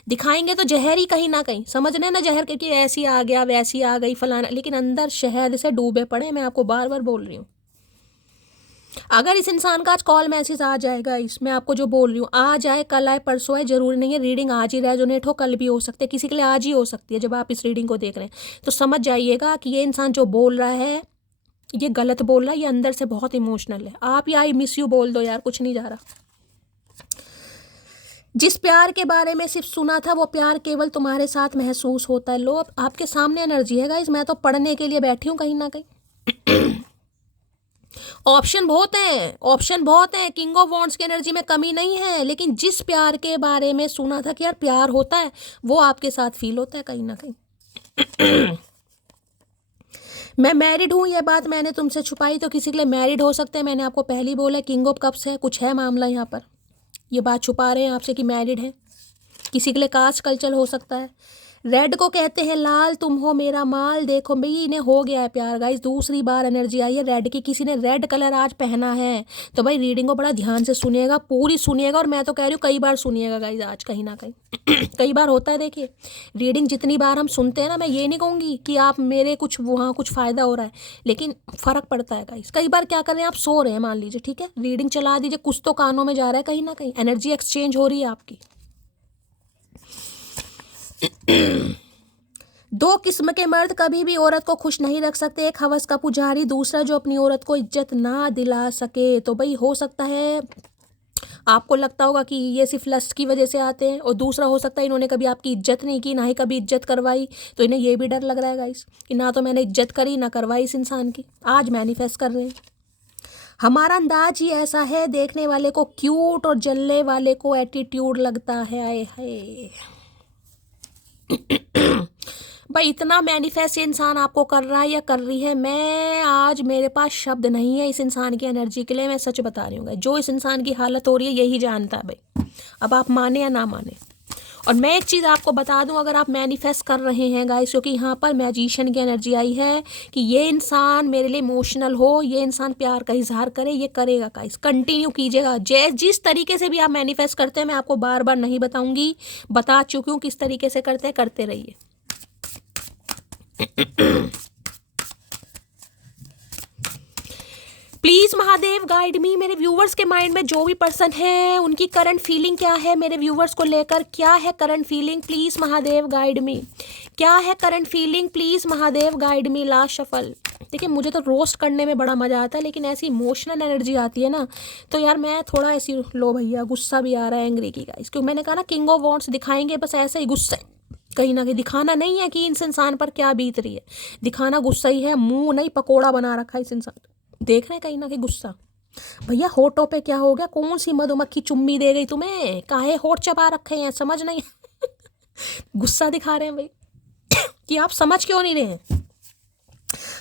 दिखाएंगे तो जहर ही कहीं ना कहीं, समझ रहे ना, जहर क्योंकि ऐसी आ गया वैसी आ गई फलाना, लेकिन अंदर शहद से डूबे पड़े। मैं आपको बार बार बोल रही हूँ, अगर इस इंसान का आज कॉल मैसेज आ जाएगा, इसमें आपको जो बोल रही हूँ, आ जाए कल आए परसों आए, जरूरी नहीं है रीडिंग आज ही रेजोनेट हो, कल भी हो सकते हैं, किसी के लिए आज ही हो सकती है। जब आप इस रीडिंग को देख रहे हैं तो समझ जाइएगा कि ये इंसान जो बोल रहा है ये गलत बोल रहा है, ये अंदर से बहुत इमोशनल है। आप या आई मिस यू बोल दो यार, कुछ नहीं जा रहा। जिस प्यार के बारे में सिर्फ सुना था वो प्यार केवल तुम्हारे साथ महसूस होता है। लो आपके सामने एनर्जी है गाइस, मैं तो पढ़ने के लिए बैठी हूँ कहीं ना कहीं। ऑप्शन बहुत हैं, ऑप्शन बहुत हैं, किंग ऑफ वॉन्ड्स की एनर्जी में कमी नहीं है, लेकिन जिस प्यार के बारे में सुना था कि यार प्यार होता है, वो आपके साथ फील होता है कहीं ना कहीं। मैं मैरिड हूँ, ये बात मैंने तुमसे छुपाई तो किसी के लिए मैरिड हो सकते हैं। मैंने आपको पहले ही बोला किंग ऑफ कप्स है, कुछ है मामला यहाँ पर, ये बात छुपा रहे हैं आपसे कि मैरिड है। किसी के लिए कास्ट कल्चर हो सकता है। रेड को कहते हैं लाल, तुम हो मेरा माल। देखो भाई इन्हें हो गया है प्यार गाइस, दूसरी बार एनर्जी आई है रेड की। किसी ने रेड कलर आज पहना है तो भाई रीडिंग को बड़ा ध्यान से सुनिएगा, पूरी सुनिएगा, और मैं तो कह रही हूँ कई बार सुनिएगा गाइस आज कहीं ना कहीं। कई बार होता है, देखिए रीडिंग जितनी बार हम सुनते हैं ना, मैं ये नहीं कहूँगी कि आप मेरे कुछ वहाँ कुछ फ़ायदा हो रहा है, लेकिन फ़र्क पड़ता है गाइस। कई बार क्या कर रहे हैं, आप सो रहे हैं मान लीजिए, ठीक है, रीडिंग चला दीजिए, कुछ तो कानों में जा रहा है कहीं ना कहीं, एनर्जी एक्सचेंज हो रही है आपकी। दो किस्म के मर्द कभी भी औरत को खुश नहीं रख सकते, एक हवस का पुजारी, दूसरा जो अपनी औरत को इज्जत ना दिला सके। तो भाई हो सकता है आपको लगता होगा कि ये सिर्फ लस्ट की वजह से आते हैं, और दूसरा हो सकता है इन्होंने कभी आपकी इज्जत नहीं की, ना ही कभी इज्जत करवाई, तो इन्हें ये भी डर लग रहा है गाइस कि ना तो मैंने इज्जत करी ना करवाई इस इंसान की। आज मैनिफेस्ट कर रहे हैं, हमारा अंदाज ही ऐसा है, देखने वाले को क्यूट और जलने वाले को एटीट्यूड लगता है। आए हाय भाई, इतना मैनिफेस्ट इंसान आपको कर रहा है या कर रही है, मैं आज मेरे पास शब्द नहीं है इस इंसान की एनर्जी के लिए। मैं सच बता रही हूँ, जो इस इंसान की हालत हो रही है यही जानता है भाई, अब आप माने या ना माने। और मैं एक चीज़ आपको बता दूं, अगर आप मैनिफेस्ट कर रहे हैं गाइस, क्योंकि यहाँ पर मैजिशियन की एनर्जी आई है कि ये इंसान मेरे लिए इमोशनल हो, ये इंसान प्यार का इजहार करे, ये करेगा गाइस, कंटिन्यू कीजिएगा। जिस तरीके से भी आप मैनिफेस्ट करते हैं, मैं आपको बार बार नहीं बताऊंगी, बता चुकी हूँ किस तरीके से करते हैं, करते रहिए। प्लीज महादेव गाइड मी। मेरे व्यूवर्स के माइंड में जो भी पर्सन है उनकी करंट फीलिंग क्या है, मेरे व्यूवर्स को लेकर क्या है current feeling, please Mahadev guide मी। क्या है current feeling, please Mahadev guide me. Last shuffle. देखिए मुझे तो रोस्ट करने में बड़ा मजा आता है, लेकिन ऐसी इमोशनल एनर्जी आती है ना, तो यार मैं थोड़ा ऐसी, लो भैया गुस्सा भी आ रहा है एंग्री की गाइस, क्योंकि मैंने कहा ना किंग ऑफ वॉन्ड्स दिखाएंगे बस ऐसे ही गुस्से, कहीं ना कहीं दिखाना नहीं है कि इस इंसान पर क्या बीत रही है, दिखाना गुस्सा ही है। मुंह नहीं पकोड़ा बना रखा है इस इंसान, देख रहे हैं कहीं ना कहीं गुस्सा। भैया होठों पे क्या हो गया, कौन सी मधुमक्खी चुम्मी दे गई तुम्हें, काहे होठ चबा रखे हैं, समझ नहीं। गुस्सा दिखा रहे हैं भाई कि आप समझ क्यों नहीं रहे हैं।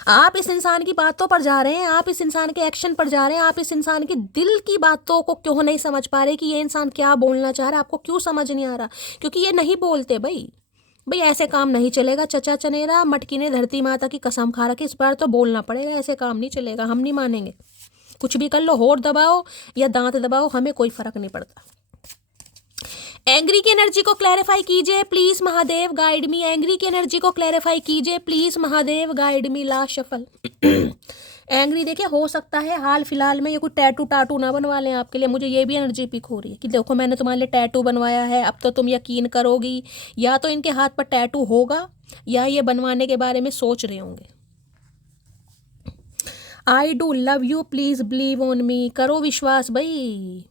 आप इस इंसान की बातों पर जा रहे हैं, आप इस इंसान के एक्शन पर जा रहे हैं, आप इस इंसान की दिल की बातों को क्यों नहीं समझ पा रहे कि ये इंसान क्या बोलना चाह रहा है, आपको क्यों समझ नहीं आ रहा, क्योंकि ये नहीं बोलते भाई ऐसे काम नहीं चलेगा। चचा चनेरा मटकी ने धरती माता की कसम खा रखी, इस बार तो बोलना पड़ेगा, ऐसे काम नहीं चलेगा, हम नहीं मानेंगे। कुछ भी कर लो, होठ दबाओ या दांत दबाओ, हमें कोई फर्क नहीं पड़ता। एंग्री की एनर्जी को क्लैरिफाई कीजिए please Mahadev guide me. Angry की एनर्जी को क्लैरिफाई कीजिए please Mahadev guide me. Last shuffle. Angry देखिए, हो सकता है हाल फिलहाल में ये कोई टैटू टाटू ना बनवा लें आपके लिए। मुझे ये भी एनर्जी पिक हो रही है कि देखो मैंने तुम्हारे लिए टैटू बनवाया है, अब तो तुम यकीन करोगी। या तो इनके हाथ पर टैटू होगा या ये बनवाने के बारे में सोच रहे होंगे। I do love you please believe on me. करो विश्वास भाई।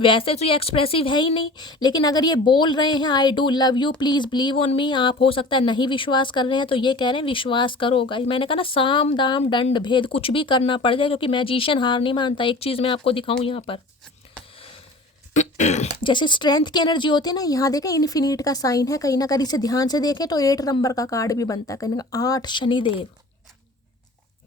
वैसे तो ये एक्सप्रेसिव है ही नहीं, लेकिन अगर ये बोल रहे हैं I do love you please believe on me, आप हो सकता है नहीं विश्वास कर रहे हैं, तो ये कह रहे हैं विश्वास करो गाइस। मैंने कहा ना, साम दाम दंड भेद कुछ भी करना पड़ जाए, क्योंकि मैजिशियन हार नहीं मानता। एक चीज़ मैं आपको दिखाऊं यहाँ पर, जैसे स्ट्रेंथ की एनर्जी होती है ना, यहाँ देखें इन्फिनिट का साइन है, कहीं ना कहीं से ध्यान से देखें तो 8 नंबर का कार्ड भी बनता है, कहीं ना 8 शनिदेव।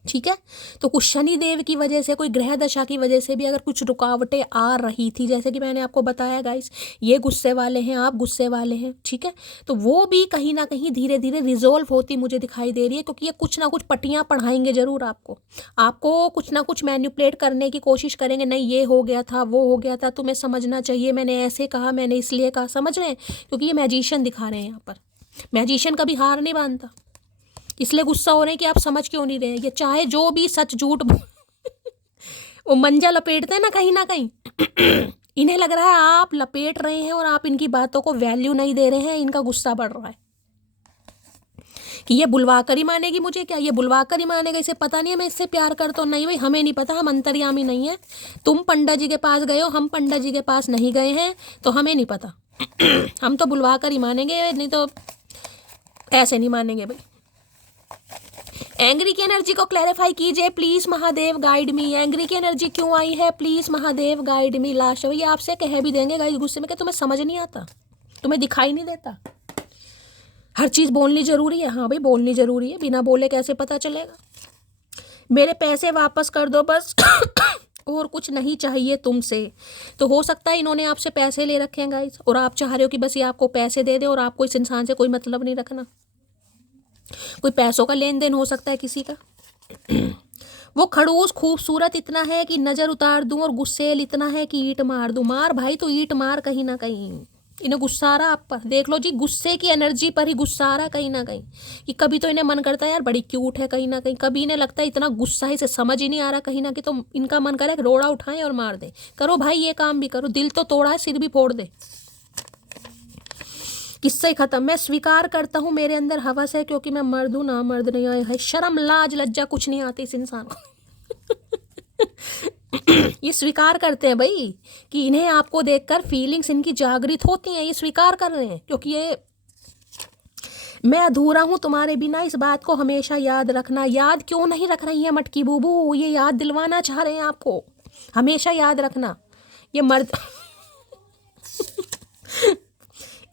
ठीक है, तो कुछ शनिदेव की वजह से, कोई ग्रह दशा की वजह से भी अगर कुछ रुकावटें आ रही थी, जैसे कि मैंने आपको बताया गाइस, ये गुस्से वाले हैं, आप गुस्से वाले हैं, ठीक है, तो वो भी कहीं ना कहीं धीरे धीरे रिजोल्व होती मुझे दिखाई दे रही है, क्योंकि ये कुछ ना कुछ पट्टियाँ पढ़ाएंगे जरूर आपको कुछ ना कुछ मैनिपुलेट करने की कोशिश करेंगे। नहीं, ये हो गया था, वो हो गया था, तुम्हें समझना चाहिए, मैंने ऐसे कहा, मैंने इसलिए कहा। समझ रहे हैं, क्योंकि ये मैजिशियन दिखा रहे हैं यहाँ पर। मैजिशियन कभी हार नहीं मानता, इसलिए गुस्सा हो रहे हैं कि आप समझ क्यों नहीं रहे हैं। ये चाहे जो भी सच झूठ वो मंजा लपेटते हैं ना कहीं इन्हें लग रहा है आप लपेट रहे हैं और आप इनकी बातों को वैल्यू नहीं दे रहे हैं। इनका गुस्सा बढ़ रहा है कि ये बुलवा कर ही मानेगी मुझे क्या, ये बुलवा कर ही मानेगा, इसे पता नहीं है मैं इससे प्यार करता हूँ। नहीं भाई, हमें नहीं पता, हम अंतर्यामी नहीं है। तुम पंडा जी के पास गए हो, हम पंडा जी के पास नहीं गए हैं, तो हमें नहीं पता। हम तो बुलवा कर ही मानेंगे, नहीं तो ऐसे नहीं मानेंगे भाई। एंग्री की एनर्जी को क्लैरिफाई कीजिए please Mahadev guide me. Angry की एनर्जी क्यों आई है, please Mahadev guide me. Last ये आपसे कह भी देंगे गाइस गुस्से में कि तुम्हें समझ नहीं आता, तुम्हें दिखाई नहीं देता। हर चीज बोलनी जरूरी है। हाँ भाई, बोलनी जरूरी है, बिना बोले कैसे पता चलेगा। मेरे पैसे वापस कर दो बस और कुछ नहीं चाहिए तुमसे। तो हो सकता है इन्होंने आपसे पैसे ले रखे हैं गाइस, और आप चाह रहे हो कि बस ये आपको पैसे दे दे और आपको इस इंसान से कोई मतलब नहीं रखना। कोई पैसों का लेन देन हो सकता है किसी का। वो खड़ूस खूबसूरत इतना है कि नजर उतार दूं, और गुस्सेल इतना है कि ईंट मार दूं। मार भाई, तो ईंट मार कहीं ना कहीं। इन्हें गुस्सा आ रहा आप पर, देख लो जी, गुस्से की एनर्जी पर ही गुस्सा आ रहा कहीं ना कहीं। कि कभी तो इन्हें मन करता है यार बड़ी क्यूट है, कहीं ना कहीं कभी इन्हें लगता है इतना गुस्सा है इसे समझ ही नहीं आ रहा कहीं ना कहीं, तो इनका मन करे रोड़ा उठाएं और मार दे। करो भाई, ये काम भी करो। दिल तो तोड़ा है, सिर भी फोड़ दे। किस्सा ही खत्म। मैं स्वीकार करता हूँ मेरे अंदर हवस है, क्योंकि मैं मर्द हूँ, ना मर्द नहीं आया है। शर्म लाज लज्जा कुछ नहीं आती इस इंसान को। ये स्वीकार करते हैं भाई कि इन्हें आपको देखकर फीलिंग्स इनकी जागृत होती हैं। ये स्वीकार कर रहे हैं, क्योंकि ये मैं अधूरा हूँ तुम्हारे बिना, इस बात को हमेशा याद रखना। याद क्यों नहीं रख रही है मटकी बूबू, ये याद दिलवाना चाह रहे हैं आपको। हमेशा याद रखना, ये मर्द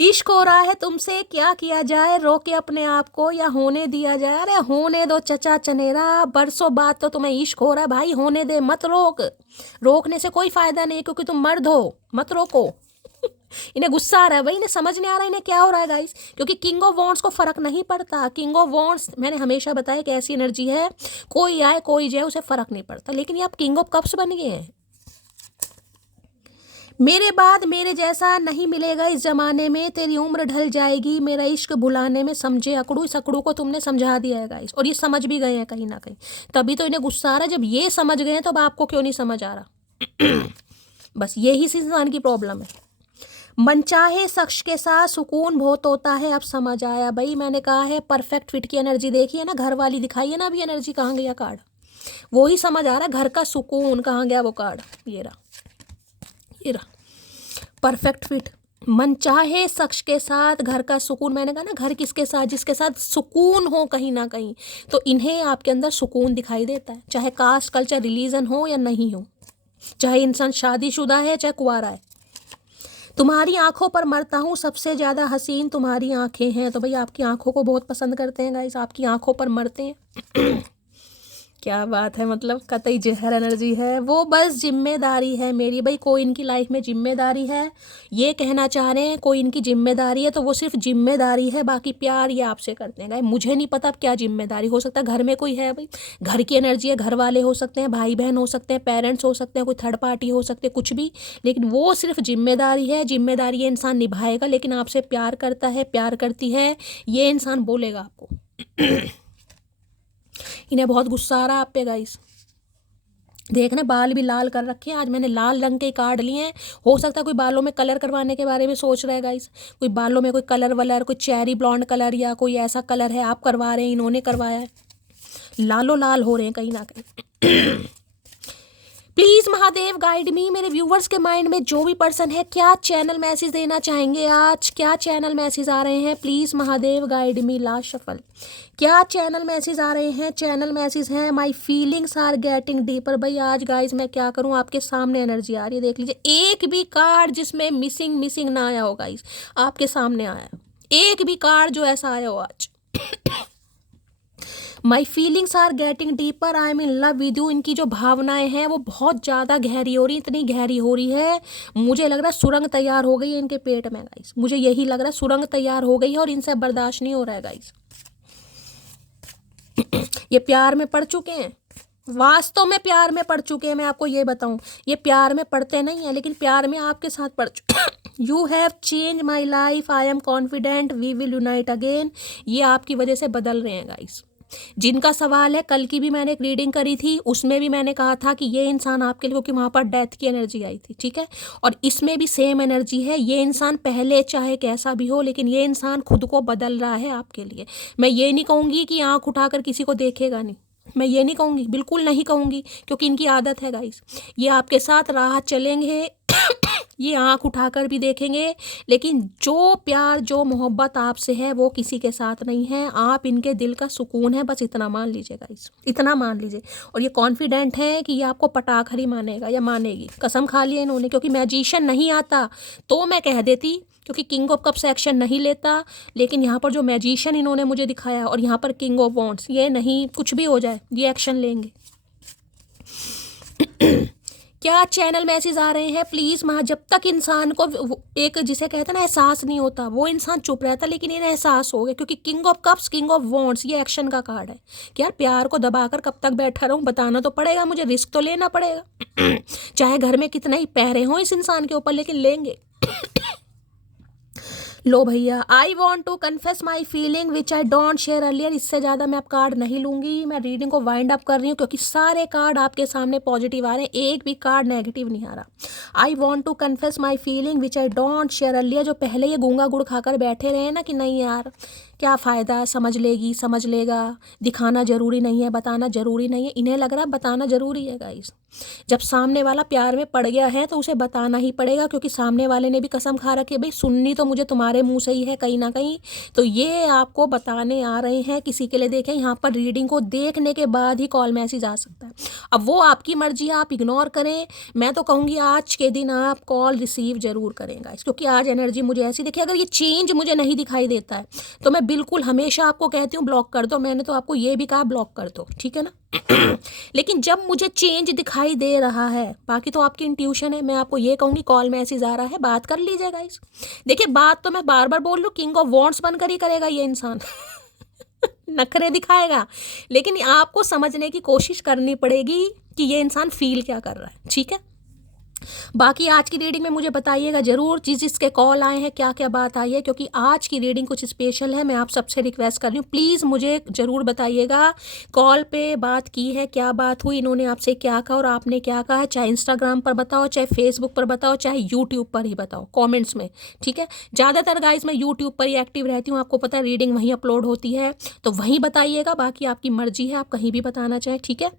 इश्क हो रहा है तुमसे, क्या किया जाए, रोके अपने आप को या होने दिया जाए। अरे होने दो चचा चनेरा, बरसों बाद तो तुम्हें इश्क हो रहा है भाई, होने दे, मत रोक। रोकने से कोई फायदा नहीं, क्योंकि तुम मर्द हो, मत रोको। इन्हें गुस्सा आ रहा है भाई, इन्हें समझ नहीं आ रहा इन्हें क्या हो रहा है गाइस, क्योंकि किंग ऑफ वॉन्ड्स को फर्क नहीं पड़ता। किंग ऑफ वॉन्ड्स मैंने हमेशा बताया कि ऐसी एनर्जी है, कोई आए कोई जाए उसे फर्क नहीं पड़ता। लेकिन ये आप किंग ऑफ कप्स बन गए हैं। मेरे बाद मेरे जैसा नहीं मिलेगा इस जमाने में, तेरी उम्र ढल जाएगी मेरा इश्क भुलाने में। समझे अकड़ू, इस अकड़ू को तुमने समझा दिया है गाइस, और ये समझ भी गए हैं कहीं ना कहीं, तभी तो इन्हें गुस्सा आ रहा है। जब ये समझ गए हैं तो अब आपको क्यों नहीं समझ आ रहा। बस यही इस इंसान की प्रॉब्लम है। मनचाहे शख्स के साथ सुकून बहुत होता है, अब समझ आया भाई। मैंने कहा है परफेक्ट फिट की एनर्जी देखी है ना, घर वाली दिखाई है ना अभी एनर्जी, कहाँ गया कार्ड, वो ही समझ आ रहा है। घर का सुकून कहाँ गया, वो कार्ड ये रहा, ये रहा परफेक्ट फिट। मनचाहे शख्स के साथ घर का सुकून। मैंने कहा ना, घर किसके साथ, जिसके साथ सुकून हो कहीं ना कहीं, तो इन्हें आपके अंदर सुकून दिखाई देता है। चाहे कास्ट कल्चर रिलीजन हो या नहीं हो, चाहे इंसान शादीशुदा है चाहे कुंवारा है। तुम्हारी आंखों पर मरता हूँ, सबसे ज़्यादा हसीन तुम्हारी आंखें हैं। तो भाई आपकी आंखों को बहुत पसंद करते हैं गाइस, आपकी आंखों पर मरते हैं। क्या बात है, मतलब कतई जहर एनर्जी है। वो बस जिम्मेदारी है मेरी भाई, कोई इनकी लाइफ में जिम्मेदारी है, ये कहना चाह रहे हैं कोई इनकी जिम्मेदारी है, तो वो सिर्फ जिम्मेदारी है, बाकी प्यार ये आपसे करते हैं। गाइस मुझे नहीं पता अब क्या जिम्मेदारी हो सकता है, घर में कोई है भाई, घर की एनर्जी है, घर वाले हो सकते हैं, भाई बहन हो सकते हैं, पेरेंट्स हो सकते हैं, कोई थर्ड पार्टी हो सकते हैं, कुछ भी, लेकिन वो सिर्फ जिम्मेदारी है। जिम्मेदारी ये इंसान निभाएगा, लेकिन आपसे प्यार करता है, प्यार करती है, ये इंसान बोलेगा आपको। इन्हें बहुत गुस्सा आ रहा है आप पे गाइस। देखना बाल भी लाल कर रखे हैं, आज मैंने लाल रंग के कार्ड लिए हैं। हो सकता है कोई बालों में कलर करवाने के बारे में सोच रहा है गाइस, कोई बालों में कोई कलर वलर, कोई चेरी ब्लॉन्ड कलर या कोई ऐसा कलर है, आप करवा रहे हैं, इन्होंने करवाया है, लालो लाल हो रहे हैं कहीं ना कहीं। प्लीज़ महादेव गाइड मी, मेरे व्यूवर्स के माइंड में जो भी पर्सन है, क्या चैनल मैसेज देना चाहेंगे आज, क्या चैनल मैसेज आ रहे हैं, please Mahadev guide me. Last shuffle, क्या चैनल मैसेज आ रहे हैं, चैनल मैसेज हैं my feelings are getting deeper. भाई आज गाइज मैं क्या करूं, आपके सामने एनर्जी आ रही है, देख लीजिए, एक भी कार्ड जिसमें मिसिंग ना आया हो गाइज, आपके सामने आया, एक भी कार्ड जो ऐसा आया हो आज। My feelings are getting deeper, I am in love with you. इनकी जो भावनाएं हैं वो बहुत ज़्यादा गहरी हो रही, इतनी गहरी हो रही है, मुझे लग रहा है सुरंग तैयार हो गई है इनके पेट में गाइस, मुझे यही लग रहा है सुरंग तैयार हो गई है और इनसे बर्दाश्त नहीं हो रहा है गाइस। ये प्यार में पड़ चुके हैं, वास्तव में प्यार में पड़ चुके हैं। मैं आपको ये बताऊं, ये प्यार में पड़ते नहीं है, लेकिन प्यार में आपके साथ पड़ चुके। You have change my life, I am confident we will unite again. ये आपकी वजह से बदल रहे हैं गाइस। जिनका सवाल है, कल की भी मैंने एक रीडिंग करी थी, उसमें भी मैंने कहा था कि ये इंसान आपके लिए, क्योंकि वहाँ पर डेथ की एनर्जी आई थी, ठीक है, और इसमें भी सेम एनर्जी है। ये इंसान पहले चाहे कैसा भी हो, लेकिन ये इंसान खुद को बदल रहा है आपके लिए। मैं ये नहीं कहूँगी कि आँख उठाकर किसी को देखेगा नहीं, मैं ये नहीं कहूँगी, बिल्कुल नहीं कहूँगी, क्योंकि इनकी आदत है गाइस। ये आपके साथ राह चलेंगे, ये आंख उठाकर भी देखेंगे, लेकिन जो प्यार जो मोहब्बत आपसे है वो किसी के साथ नहीं है। आप इनके दिल का सुकून है, बस इतना मान लीजिए गाइस, इतना मान लीजिए। और ये कॉन्फिडेंट है कि ये आपको पटाखर ही मानेगा या मानेगी, कसम खा लिया इन्होंने। क्योंकि मैजिशियन नहीं आता तो मैं कह देती, क्योंकि किंग ऑफ कप्स एक्शन नहीं लेता, लेकिन यहाँ पर जो मैजिशियन इन्होंने मुझे दिखाया, और यहाँ पर किंग ऑफ वॉन्ड्स, ये नहीं, कुछ भी हो जाए ये एक्शन लेंगे। क्या चैनल मैसेज आ रहे हैं प्लीज़ माँ। जब तक इंसान को एक, जिसे कहते हैं ना, एहसास नहीं होता, वो इंसान चुप रहता, लेकिन इन्हें एहसास हो गया, क्योंकि king of cups, king of wands, ये एक्शन का कार्ड है कि यार प्यार को दबाकर कब तक बैठा रहूँ, बताना तो पड़ेगा मुझे, रिस्क तो लेना पड़ेगा। चाहे घर में कितना ही पहरे हों इस इंसान के ऊपर, लेकिन लेंगे। लो भैया, I want to confess my feeling which I don't share earlier. इससे ज़्यादा मैं अब कार्ड नहीं लूँगी, मैं रीडिंग को वाइंड अप कर रही हूँ, क्योंकि सारे कार्ड आपके सामने पॉजिटिव आ रहे हैं, एक भी कार्ड नेगेटिव नहीं आ रहा। I want to confess my feeling which I don't share earlier. जो पहले ये गूंगा गुड़ खाकर बैठे रहे ना कि नहीं यार क्या फ़ायदा, समझ लेगी, समझ लेगा, दिखाना ज़रूरी नहीं है, बताना ज़रूरी नहीं है, इन्हें लग रहा है बताना ज़रूरी है गाइस। जब सामने वाला प्यार में पड़ गया है तो उसे बताना ही पड़ेगा, क्योंकि सामने वाले ने भी कसम खा रखी है, भाई सुननी तो मुझे तुम्हारे मुंह से ही है कहीं ना कहीं, तो ये आपको बताने आ रहे हैं किसी के लिए। देखें यहाँ पर रीडिंग को देखने के बाद ही कॉल मैसेज आ सकता है, अब वो आपकी मर्जी है, आप इग्नोर करें। मैं तो कहूँगी आज के दिन आप कॉल रिसीव ज़रूर करें गाइस, क्योंकि आज एनर्जी मुझे ऐसी देखिए, अगर ये चेंज मुझे नहीं दिखाई देता है तो मैं बिल्कुल हमेशा आपको कहती हूँ ब्लॉक कर दो, मैंने तो आपको ये भी कहा ब्लॉक कर दो, ठीक है ना। लेकिन जब मुझे चेंज दिखाई दे रहा है, बाकी तो आपकी इंट्यूशन है, मैं आपको ये कहूँगी कॉल मैसेज आ रहा है, बात कर लीजिए गाइस। देखिए बात तो मैं बार बार बोल रही हूँ, किंग ऑफ वॉन्ड्स बनकर ही करेगा ये इंसान। नखरे दिखाएगा, लेकिन आपको समझने की कोशिश करनी पड़ेगी कि ये इंसान फील क्या कर रहा है, ठीक है। बाकी आज की रीडिंग में मुझे बताइएगा ज़रूर जिसके कॉल आए हैं क्या क्या बात आई है, क्योंकि आज की रीडिंग कुछ स्पेशल है। मैं आप सबसे रिक्वेस्ट कर रही हूँ, प्लीज़ मुझे ज़रूर बताइएगा कॉल पे बात की है, क्या बात हुई, इन्होंने आपसे क्या कहा और आपने क्या कहा, चाहे इंस्टाग्राम पर बताओ, चाहे फेसबुक पर बताओ, चाहे यूट्यूब पर ही बताओ कॉमेंट्स में, ठीक है। ज़्यादातर गाइज मैं यूट्यूब पर ही एक्टिव रहती हूँ, आपको पता है रीडिंग वहीं अपलोड होती है, तो वहीं बताइएगा, बाकी आपकी मर्जी है, आप कहीं भी बताना चाहें, ठीक है।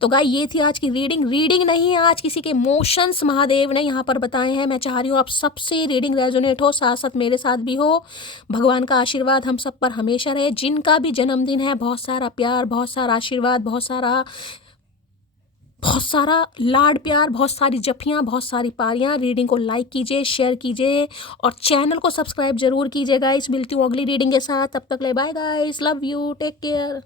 तो गाइस ये थी आज की रीडिंग नहीं आज किसी के इमोशंस महादेव ने यहाँ पर बताए हैं। मैं चाह रही हूँ आप सबसे रीडिंग रेजोनेट हो, साथ साथ मेरे साथ भी हो। भगवान का आशीर्वाद हम सब पर हमेशा रहे। जिनका भी जन्मदिन है, बहुत सारा प्यार, बहुत सारा आशीर्वाद, बहुत सारा लाड प्यार, बहुत सारी जफियाँ, बहुत सारी पारियाँ। रीडिंग को लाइक कीजिए, शेयर कीजिए और चैनल को सब्सक्राइब जरूर कीजिए गाइस। मिलती हूँ अगली रीडिंग के साथ, तब तक ले bye guys, love you, take care.